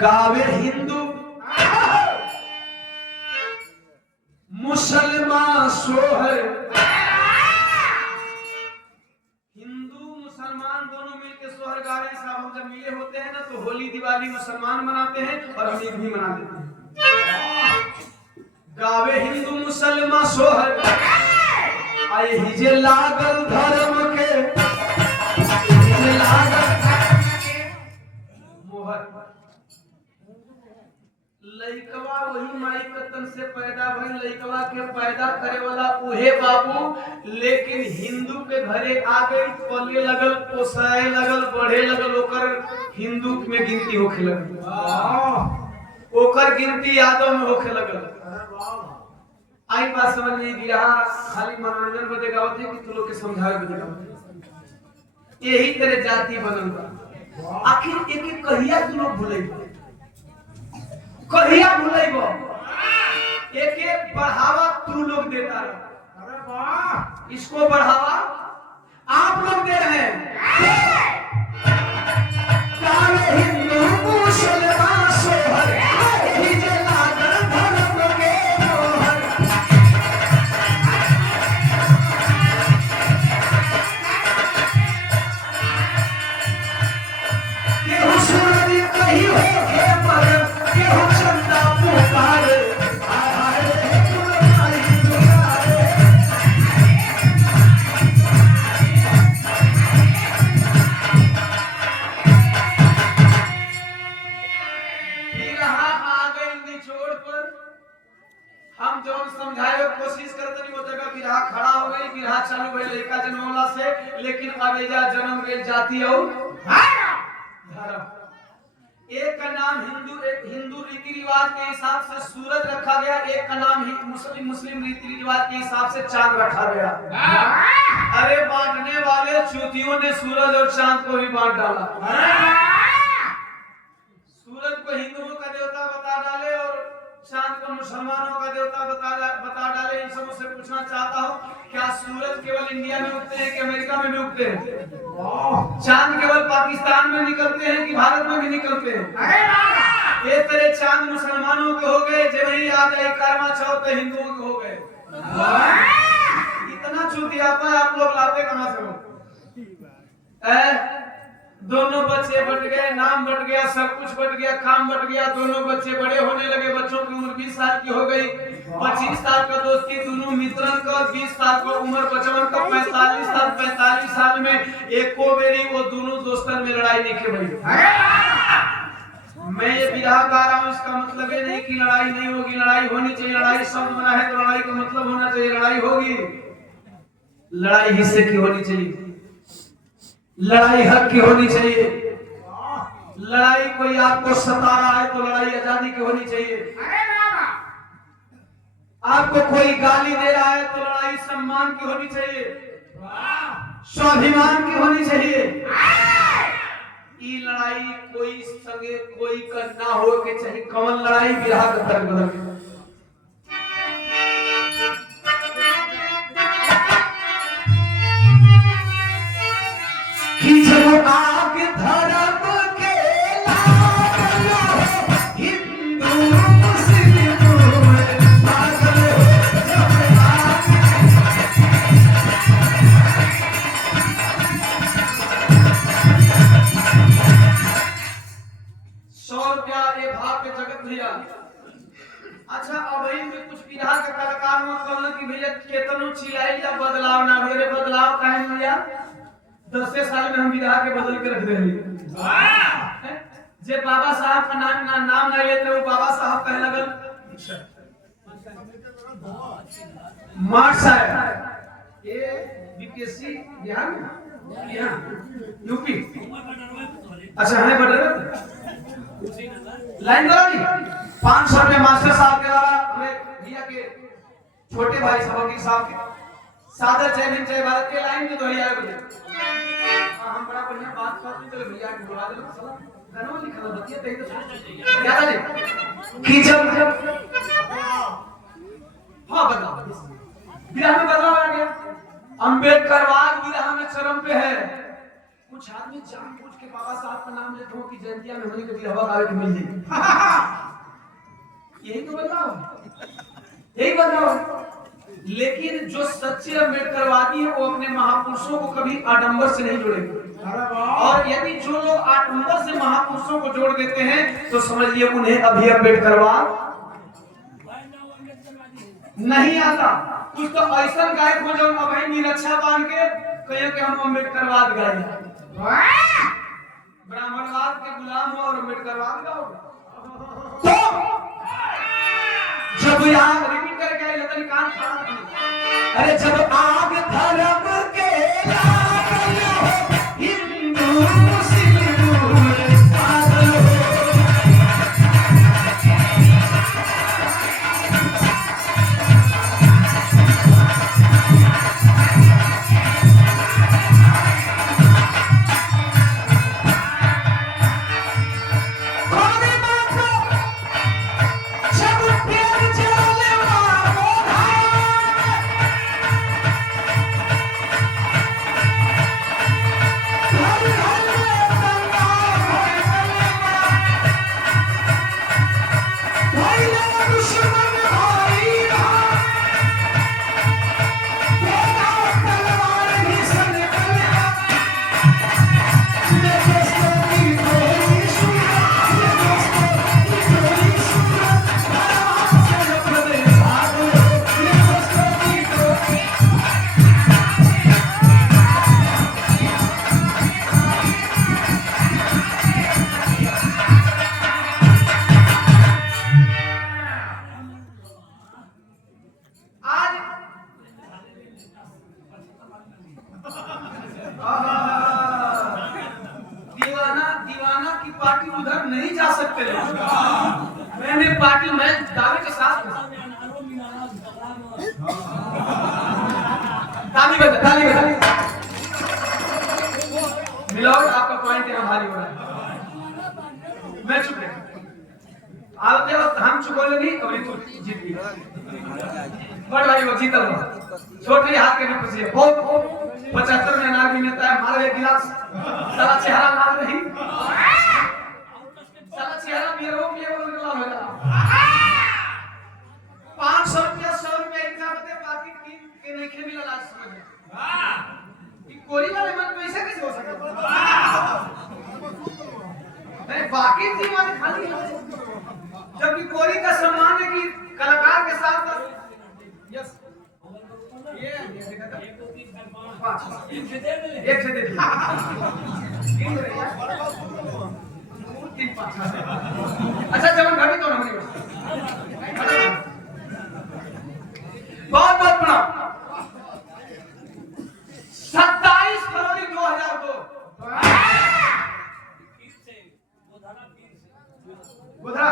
गावे हिंदू मुसलमान सोहर, हिंदू मुसलमान दोनों मिलके सोहर गा रहे हैं। साहब हम जब मिले होते हैं ना तो होली दिवाली मुसलमान मनाते हैं और हम ईद भी मना देते हैं। गावे हिंदू मुसलमान सोहर, आए हिजे लागल धर्म के, हिजे लागल मोहर। लइकवा वही माई के तन से पैदा भइल, लइकवा के पैदा करे वाला उहे बाबू, लेकिन हिंदू के घरे आ गई, पले लगल, पोसाए लगल, बढ़े लगल, ओकर हिंदू में गिनती होखे लगल, ओकर गिनती यादव में होखे लगल। आई बात समझ में गिरा, खाली मनोरंजन बदे गावत है कि तू लोग के समझावे बदे गावत है। यही तेरे जाति बनल बा। आखिर एक एक कहिया तू लोग भूलेबो, कहिया भूलेबो? एक एक बढ़ावा तू लोग देता रह। अरे वाह, इसको बढ़ावा आप लोग दे रहे हैं। काले हिंदू मुसलमान सोहर हिजे लागल धर्म के मोहर। केहू सूरज कहीं हो के पर, केहू चंदा पुकारे, हाय हाय रे गुलमाई दुलारे। हम जौन समझाए कोशिश करते नहीं, वो जगह बिरहा खड़ा हो गई, बिरहा चालू भइल लइका जन्मला से, लेकिन अबेजा जन्म गइल जाति और धर्म। एक का नाम हिंदू रीति रिवाज के हिसाब से सूरज रखा गया, एक का नाम मुस्लिम रीति रिवाज के हिसाब से चांद रखा गया। अरे बांटने वाले चूतियों ने सूरज और चांद को भी बांट डाला। सूरज को हिंदुओं का देवता बता डाले और चांद को मुसलमानों का देवता बता डाले। इन सबों से पूछना चाहता हूँ, क्या सूरज केवल इंडिया में उगते हैं कि अमेरिका में भी उगते हैं? चांद केवल पाकिस्तान में निकलते हैं कि भारत में भी निकलते हैं? ये तेरे चांद मुसलमानों के हो गए, जब ही आ जाए कर्मा चौथ हिंदुओं के हो गए। इतना चूतियापन आप लोग लाते कहां से हो? दोनों बच्चे बट गए, नाम बट गया, सब कुछ बट गया, काम बट गया, दोनों बच्चे बड़े होने लगे, बच्चों की उम्र 20 साल की हो गई, 25 साल का दोस्ती दोनों मित्रन का, 20 साल का उम्र बचवन का, 45 साल में एक को बेरी वो दोनों दोस्तन में लड़ाई नहीं के भाई। मैं ये बिरहा गा रहा हूँ, इसका मतलब ये नहीं कि लड़ाई नहीं होगी, लड़ाई होनी चाहिए। लड़ाई शब्द बना है तो लड़ाई का मतलब होना चाहिए, लड़ाई होगी। लड़ाई हिस्से की होनी चाहिए, लड़ाई हक की होनी चाहिए। लड़ाई कोई आपको सता रहा है तो लड़ाई आजादी की होनी चाहिए। आपको कोई गाली दे रहा है तो लड़ाई सम्मान की होनी चाहिए, स्वाभिमान की होनी चाहिए। ये लड़ाई कोई संगे कोई करना हो के चाहिए, कमल लड़ाई बिरहा का तर्क बदल। जब आग धर्म के लागल हो, हिंदू मुस्लिम पागल हो, जब आग 100 रुपया ये भाव पे जगत भैया। अच्छा अब में कुछ बिरहा के कलाकार में कहना कि भैया केतनो चिल्लाई या बदलाव ना हो रे, बदलाव काहे भैया? 10 साल में हम बिरहा के बदल के रख दे रही। जे बाबा साहब का नाम नहीं लेते वो बाबा साहब कहे लगल मार्ट साहब। ये बीपीएससी बिहार में, यूपी। अच्छा है बदल लाइन करा दी 500 रुपये मास्टर साहब के द्वारा हमें भैया के छोटे भाई सभागी साहब के सादर जय हिंद जय भारत के लाइन में दोहराया भैया। हम बड़ा बढ़िया बात करते थे भैया के बुला दे साला गनो लिखा बतिया तेरे तो याद आ जाए कि जब हां बता बिरहा में बदलाव आ गया। अंबेडकरवाद बिरहा में चरम पे है। कुछ आदमी जानबूझ के बाबा साहब का नाम लेते हो कि जयंतिया में होने के बिरहा गावे के मिल जाए। यही तो बदलाव है, यही बदलाव है। लेकिन जो सच्चे अम्बेडकरवादी है वो अपने महापुरुषों को कभी आडंबर से नहीं जोड़ेंगे। और यदि जो लोग आडंबर से महापुरुषों को जोड़ देते हैं तो समझिए उन्हें अभी अम्बेडकरवाद नहीं आता। कुछ तो ऐसा गायक हो जो अभी निरक्षा बांध के कहे कि हम अम्बेडकरवाद गाए, ब्राह्मणवाद के गुलाम हो और अम्बेडकरवाद गाओ। तो जब आग रिपीट करके आई लतन कान फाड़। अरे जब आग धर्म के लागल हो हिंदू मुस्लिम पागल हो। दीवाना दीवाना की पार्टी उधर नहीं जा सकते लोग। मैंने पार्टी में दावे के साथ ताली बजा ताली बजा। मिलोड आपका पॉइंट यहाँ भारी हो रहा है। मैं चुप रहे आते वक्त हम चुकोले नहीं अभी तो जीत गई। बड़ भाई वो जीतल हो छोटे हाथ के ऊपर से बहुत 75 में नाग नेता है मारे एक गिलास साला चेहरा लाल नहीं साला चेहरा मेरो के लेवल का हो गया। 500 रुपया 100 रुपया इतना बते बाकी के नहीं खे मिला लाज समझ में कि कोरी वाले मन पैसे कैसे हो सकता नहीं बाकी थी वाले खाली जबकि कोरी का सम्मान है कि कलाकार के साथ यस ये देखा था एक से दे अच्छा जब घटी तो नहीं बहुत बहुत प्रणाम। 27 फरवरी 2002 गोधरा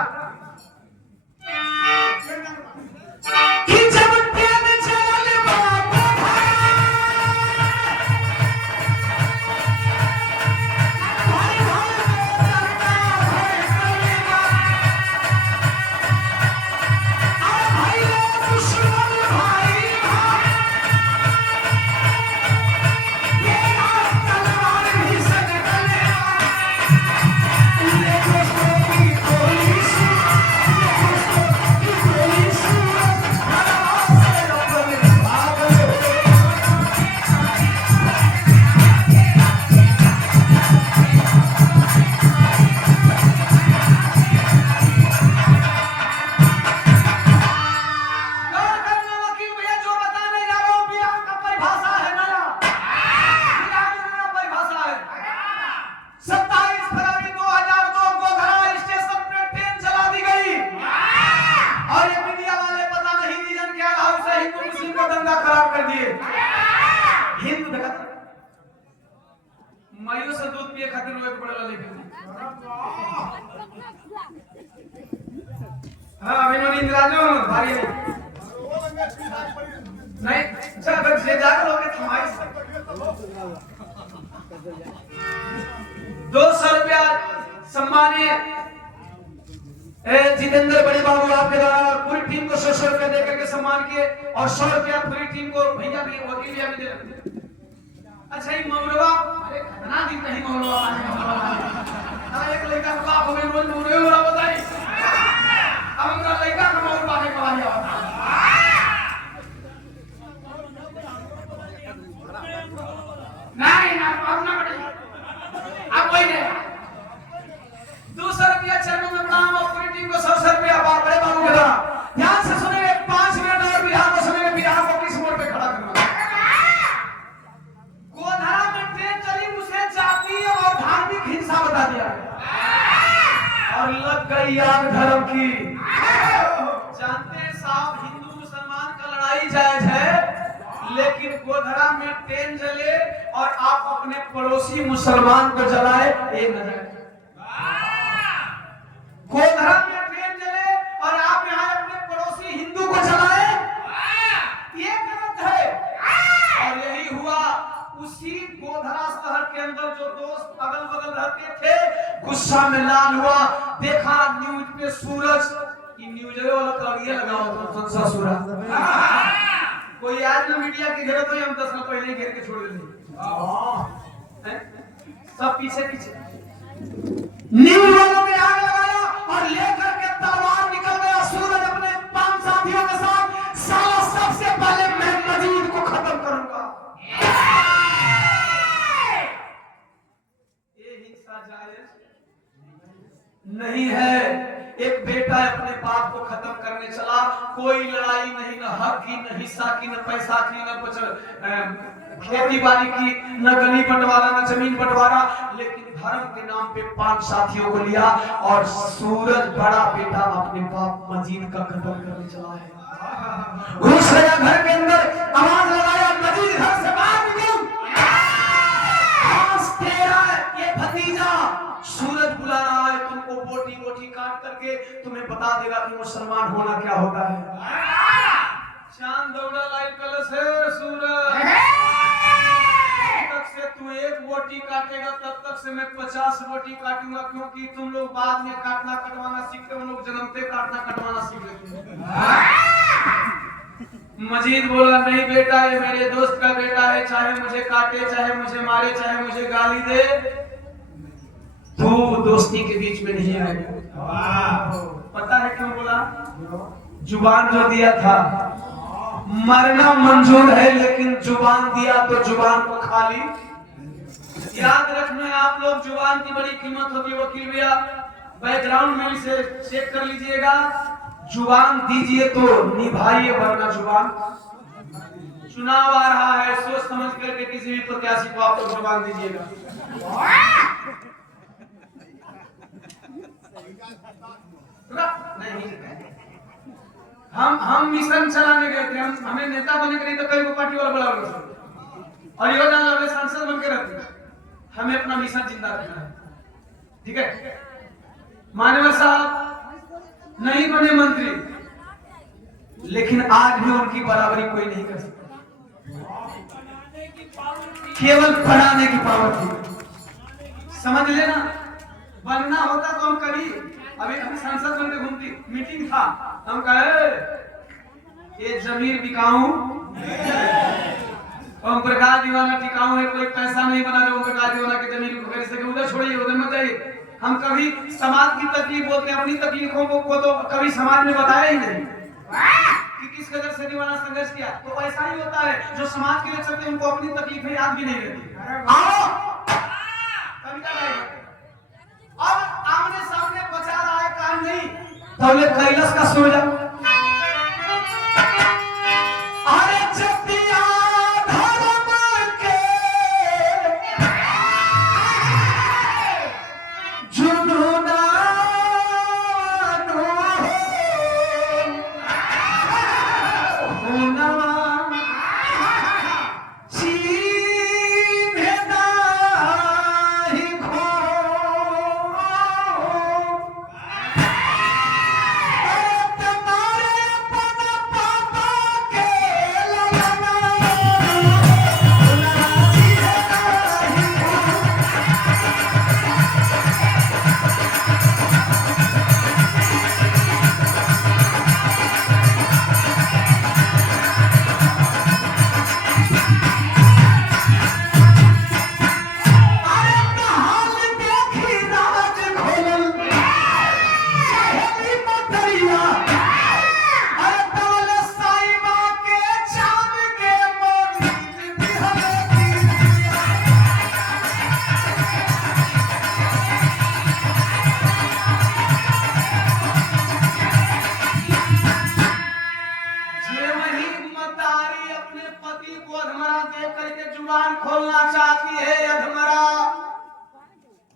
माइयों से दूध पिए खातिर रोए पड़ेला लेकिन हां विनोद इंद्राजो भारी नहीं अच्छा बस ये जाकर लोगे थमाई 200 रुपया सम्मानीय जितेंद्र बड़े बाबू आपके द्वारा पूरी टीम को 100 रुपया देकर के सम्मान किए और 100 रुपया पूरी टीम को भैया भी वकील भैया भी दे। अच्छा ये मौलवा अरे कितना दिन नहीं मौलवा हां एक लड़का का बाप हमें रोज मौलवा बताई अब हमरा लड़का का मौलवा के कहा जाता नहीं ना अपना बड़ी अब कोई नहीं 200 रुपया चरणों में प्रणाम और पूरी टीम को 100 रुपया बड़े बाबू के द्वारा ध्यान से सुनिए 5 मिनट और बिहार को सुनिए बिहार को किस मोड़ पे खड़ा करना। गोधरा में ट्रेन चली उसे जातीय और धार्मिक हिंसा बता दिया और लग गई आग धर्म की जानते हैं लेकिन गोधरा में ट्रेन जले और आप अपने पड़ोसी मुसलमान को जलाए, ये नजर। गोधरा में ट्रेन जले और आप यहाँ अपने पड़ोसी हिंदू को जलाए, ये गलत है। और यही हुआ उसी गोधरा शहर के अंदर जो दोस्त अगल बगल रहते थे, गुस्सा में लाल हुआ, देखा न्यूज पे सूरज, न्यूज वाला तो ये लगा हुआ था सूरज। कोई आज ना मीडिया की घेरे तो हम 10 साल पहले ही घेर के छोड़ देते, सब पीछे पीछे। न्यूज वालों ने आग लगाया और लेकर के तलवार निकल गया सूरज अपने 5 साथियों के साथ। साला सबसे पहले मैं मजीद को खत्म करूंगा। ये हिंसा जायज नहीं है। एक बेटा अपने बाप को खत्म करने चला, कोई लड़ाई नहीं, न हक की, न हिस्सा की, न पैसा की, न खेती बाड़ी की, न गली बंटवारा, न जमीन बंटवारा, लेकिन धर्म के नाम पे 5 साथियों को लिया और सूरज बड़ा बेटा अपने बाप मजीद का खत्म करने चला है। घुस गया घर के अंदर, आवाज लगाया, मजीद घर से बाहर निकल। तेरा ये भतीजा सूरज बुला रहा है तुमको, बोटी बोटी काट करके तुम्हें बता देगा कि मुसलमान होना क्या होता है। चांद दौड़ा लाइट कलश है सूरज, तब तक से तू एक बोटी काटेगा तब तक से मैं 50 बोटी काटूंगा, क्योंकि तुम लोग बाद में काटना कटवाना सीखते, हम लोग जन्मते काटना कटवाना सीख लेते हैं। मजीद बोला, नहीं बेटा, ये मेरे दोस्त का बेटा है, चाहे मुझे काटे, चाहे मुझे मारे, चाहे मुझे गाली दे, तू दोस्ती के बीच में नहीं आएगा। पता है क्यों बोला? जुबान जो दिया था, मरना मंजूर है, लेकिन जुबान दिया तो जुबान को खाली। याद रखना आप लोग, जुबान की बड़ी कीमत होती है। वकील भैया बैकग्राउंड में इसे चेक कर लीजिएगा। जुबान दीजिए तो निभाइए, वरना जुबान। चुनाव आ रहा है, सोच समझ करके किसी भी प्रत्याशी को आप लोग जुबान दीजिएगा। नहीं, हम मिशन चलाने गए थे, हमें नेता बने के नहीं तो कई को पार्टी वाला बुला लो, और ये जान लो सांसद बन के रहते हैं। हमें अपना मिशन जिंदा रखना है, ठीक है। मान्यवर साहब नहीं बने मंत्री, लेकिन आज भी उनकी बराबरी कोई नहीं कर सकता, केवल पढ़ाने की पावर थी। समझ लेना, बनना होता तो हम कभी अभी सांसद बनकर घूमती। मीटिंग था, हम कहे ये जमीर बिकाऊ, ओम प्रकाश दीवाना टिकाऊ है, कोई पैसा नहीं बना जो ओम प्रकाश दीवाना के जमीन को खरीद सके। उधर छोड़िए, उधर मत जाइए। हम कभी समाज की तकलीफ बोलते हैं, अपनी तकलीफों को तो कभी समाज में बताया ही नहीं कि किस कदर से दीवाना संघर्ष किया। तो ऐसा ही होता है, जो समाज के लिए चलते हैं उनको अपनी तकलीफें याद भी नहीं रहती। आओ कविता गाइए। अब आमने सामने बचा रहा है काम नहीं, पहले कैलाश का सोचा। अरे जतिया धर्म के जुनूना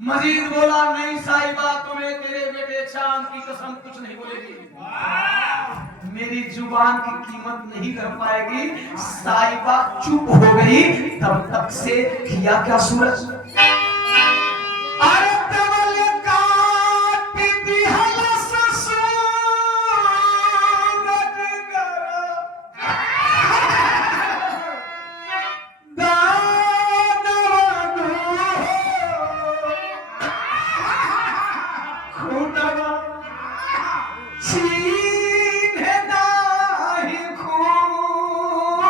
मजीद बोला, नहीं साहिबा, तुम्हें तेरे बेटे चांद की कसम कुछ नहीं बोलेगी। मेरी जुबान की कीमत नहीं कर पाएगी। साहिबा चुप हो गई, तब तक से किया क्या सूरज? अरे तवल काट दिहल ससूरज गरा, दानवनु खुनवा छीने नाही खून।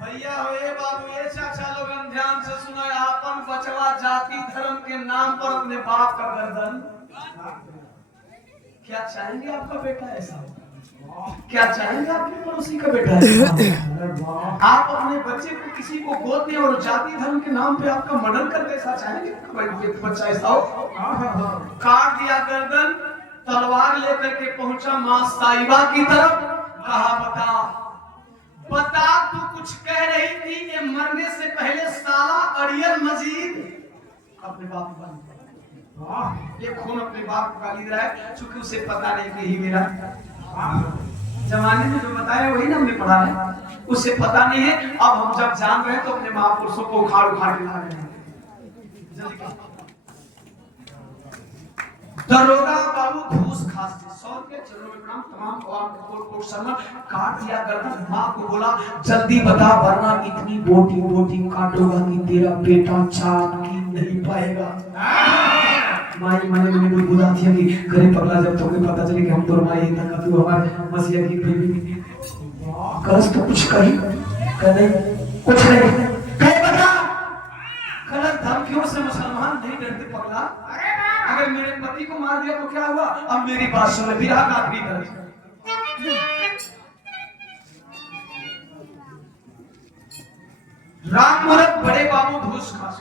भैया हो ए बाबू ए चाचा लोगन ध्यान से सुनो, आपन बचवा जाति धर्म के नाम पर अपने बाप का गर्दन। क्या चाहेंगे आपका बेटा ऐसा हो? क्या चाहेंगे आपके पड़ोसी का बेटा ऐसा हो? आप अपने बच्चे को किसी को गोद दें और जाति धर्म के नाम पे आपका मर्डर कर दे, ऐसा चाहेंगे आपका बच्चा ऐसा हो? काट दिया गर्दन, तलवार लेकर के पहुंचा मां साहिबा की तरफ। कहा बता तू कुछ कह रही थी कि मरने से पहले साला अड़ियल मजीद अपने बाप को गाली, ये खून अपने बाप को गाली दे रहा है, चूंकि उसे पता नहीं कि ही मेरा जमाने में जो बताया वही ना हमने पढ़ा है, उसे पता नहीं है। अब हम जब जान रहे हैं तो अपने महापुरुषों को उखाड़ उखाड़ के ला रहे हैं। दरोगा बाबू घूस खास थे, सौ के चरणों में प्रणाम, तमाम कोट सम्मान। काट दिया गर्दन, माँ को बोला जल्दी बता वरना इतनी बोटी बोटी काटूंगा कि तेरा बेटा चाट की नहीं पाएगा। माई मने मने बुलबुला थी कि करे पगला, जब तुम्हें पता चले कि हम तो माई तक तू हमारे मसीहा की बेबी कलस तो कुछ कही कर नहीं, कुछ नहीं कहे बता। गलत धमकियों से मुसलमान नहीं डरते पगला। अगर मेरे पति को मार दिया तो क्या हुआ? अब मेरी बात सुन, विरह का आखिरी दर्ज। राम मुहूर्त बड़े बाबू धूस खास,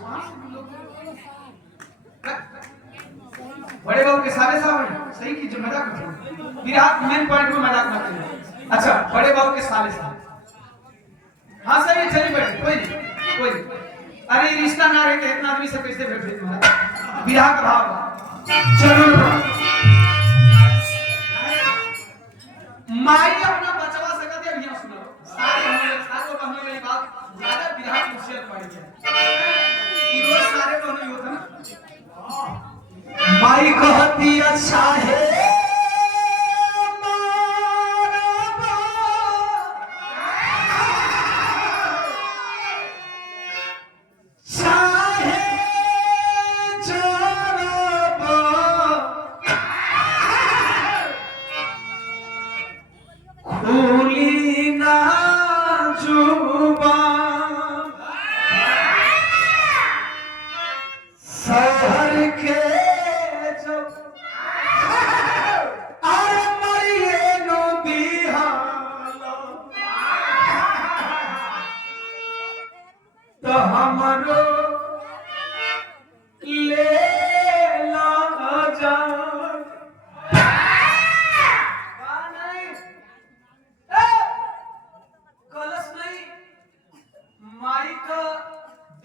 बड़े बाबू के सारे साहब सही की जो मजाक करते, विराट मेन पॉइंट में मजाक मत करिए। अच्छा बड़े बाबू के साले साहब, हाँ सही है, चलिए बैठे, कोई नहीं कोई नहीं। अरे रिश्ता ना रहे इतना आदमी से कैसे बैठे महाराज? विराट का भाव चलो। माई अपना बचवा सकत है, भैया सुनो सारे कहने वाली बात ज्यादा विराट मुश्किल पड़ गया कि रोज सारे कहने होता ना। माई कहती अच्छा है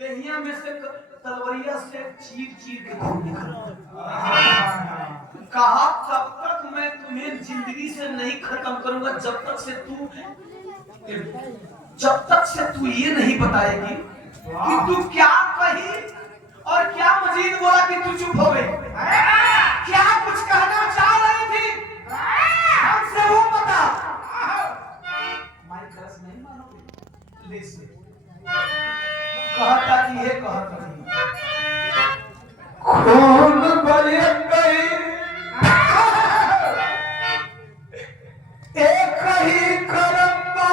दहिया में से तलवरिया से चीर चीर के खून निकला। कहा तब तक मैं तुम्हें जिंदगी से नहीं खत्म करूंगा जब तक से तू ये नहीं बताएगी कि तू क्या कही और क्या मजीद बोला कि तू चुप हो गई। क्या कुछ कहना चाह रही थी हमसे वो बता। माई तरस नहीं मानोगे ले से कहता कि ये कहता नहीं खून बले गई एक ही करम्बा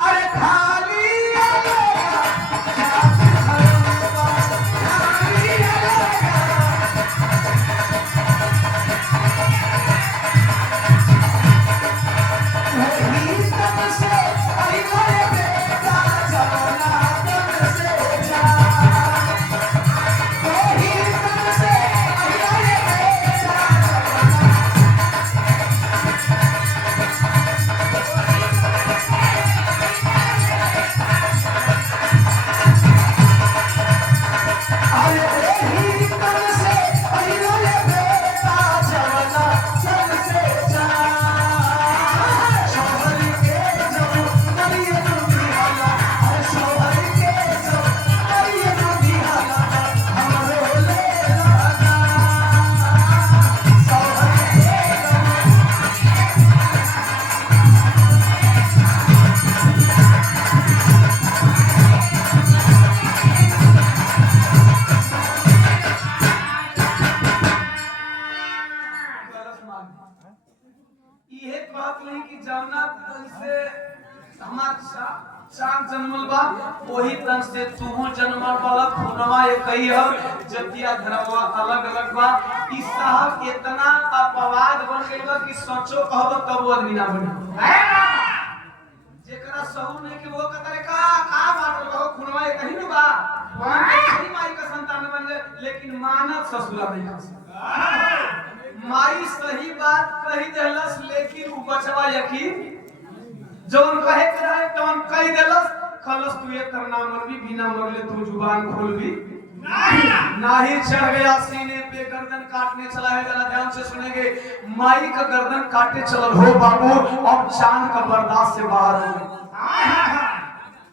अरे खाली से कहत नहीं कि जौना तन से हमार चांद जन्मल बा वही तन से तू जन्मल वाला खुनवा एक ही है जतिया धर्मवा अलग अलग बा। ई साहब इतना अपवाद बन गइल बा कि सोचो कहब तब वो आदमी ना बने। जेकरा सहू नहीं कि वो कतरे का बाटल बा खुनवा एक ही न बा वही माई का संतान बन गए लेकिन मानव ससुरा नहीं कर सकता। माई सही बात कही देलस लेकिन उ बचवा यकीन जौन कहे के रहे तौन कही देलस खलस तू एक करना मरबी बिना मरले तू जुबान खोलबी नहीं। चढ़ गया सीने पे गर्दन काटने चला है। जरा ध्यान से सुनेंगे। माई का गर्दन काटे चल हो बाबू और चांद का बर्दाश्त से बाहर हो गए।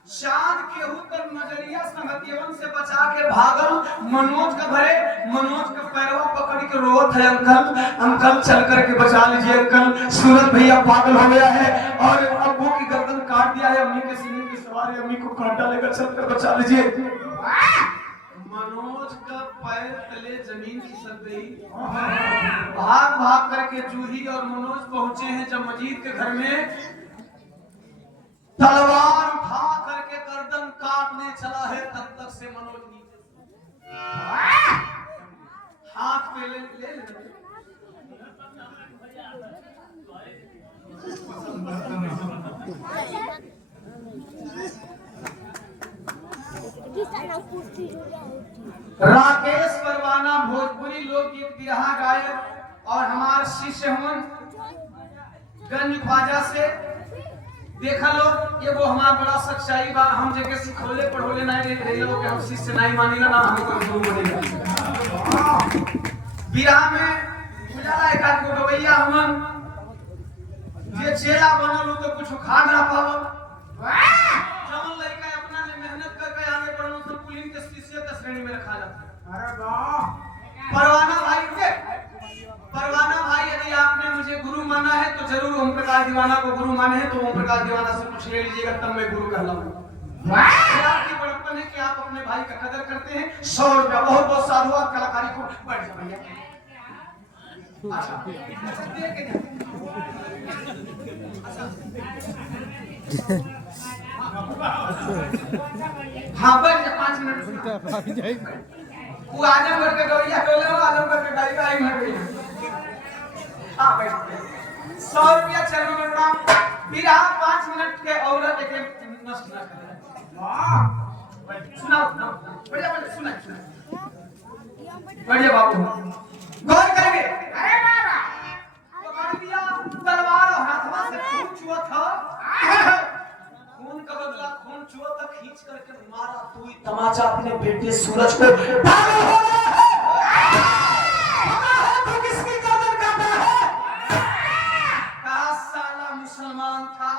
चांद केहू कर नजरिया संगतियवन से बचा के भागल मनोज का घरे। मनोज का पैरवा पकड़ के रोत है अंकल अंकल चल करके बचा लीजिए अंकल सूरज भैया पागल हो गया है और अब्बू की गर्दन काट दिया है। अम्मी के सीने पे सवार है अम्मी को कांटा लेकर चल कर बचा लीजिए। मनोज का पैर तले जमीन खिसक गई। भाग भाग करके जूही और मनोज पहुंचे हैं जब मजीद के घर में तलवार उठा करके गर्दन काटने चला है। तब तक से मनोज नीचे हाथ पे ले राकेश परवाना भोजपुरी लोकगीत बिरहा गायक और हमारे शिष्य हुन गंज ख्वाजा से देखा लो ये वो हमारा बड़ा सच्चाई बा। हम जगह सिखोले पढ़ोले नहीं रहे लोग हम शिष्य नहीं मानीला ना हमको गुरु बोलेगा। बिरहा में उजाला एक आदमी गवैया हमन जे चेला बनल तो कुछ खा ना पावल। जमन लड़का अपना ले मेहनत करके आगे बढ़ो सब पुलिस के शिष्य के श्रेणी में रखा जाता। अरे वाह परवाना भाई यदि आपने मुझे गुरु माना है तो जरूर ओम प्रकाश दीवाना को गुरु माने हैं तो ओम प्रकाश दीवाना से पूछ ले लीजिएगा तब मैं गुरु कहलाऊंगा। आपकी बड़प्पन है कि आप अपने भाई का कदर करते हैं। 100 रुपया बहुत बहुत साधुवाद कलाकारी को बैठ जाइए। हाँ बैठ 5 मिनट वो आजमगढ़ के गवैया टोले हो आजमगढ़ के गाड़ी का आई मर गई। हाँ भाई 100 रुपया चलो प्रोग्राम बिरहा 5 मिनट के औरत के नष्ट ना करे। वाह सुनाओ बढ़िया बढ़िया सुना बढ़िया बाबू गौर करेंगे। अरे बाबा पकड़ दिया तलवार हाथवा से खून चुआ था। खून का बदला खून चुआ था खींच करके मारा तू तमाचा अपने बेटे सूरज को पागल हो गया है। तो किसकी गर्दन काटा है? कहा साला मुसलमान था।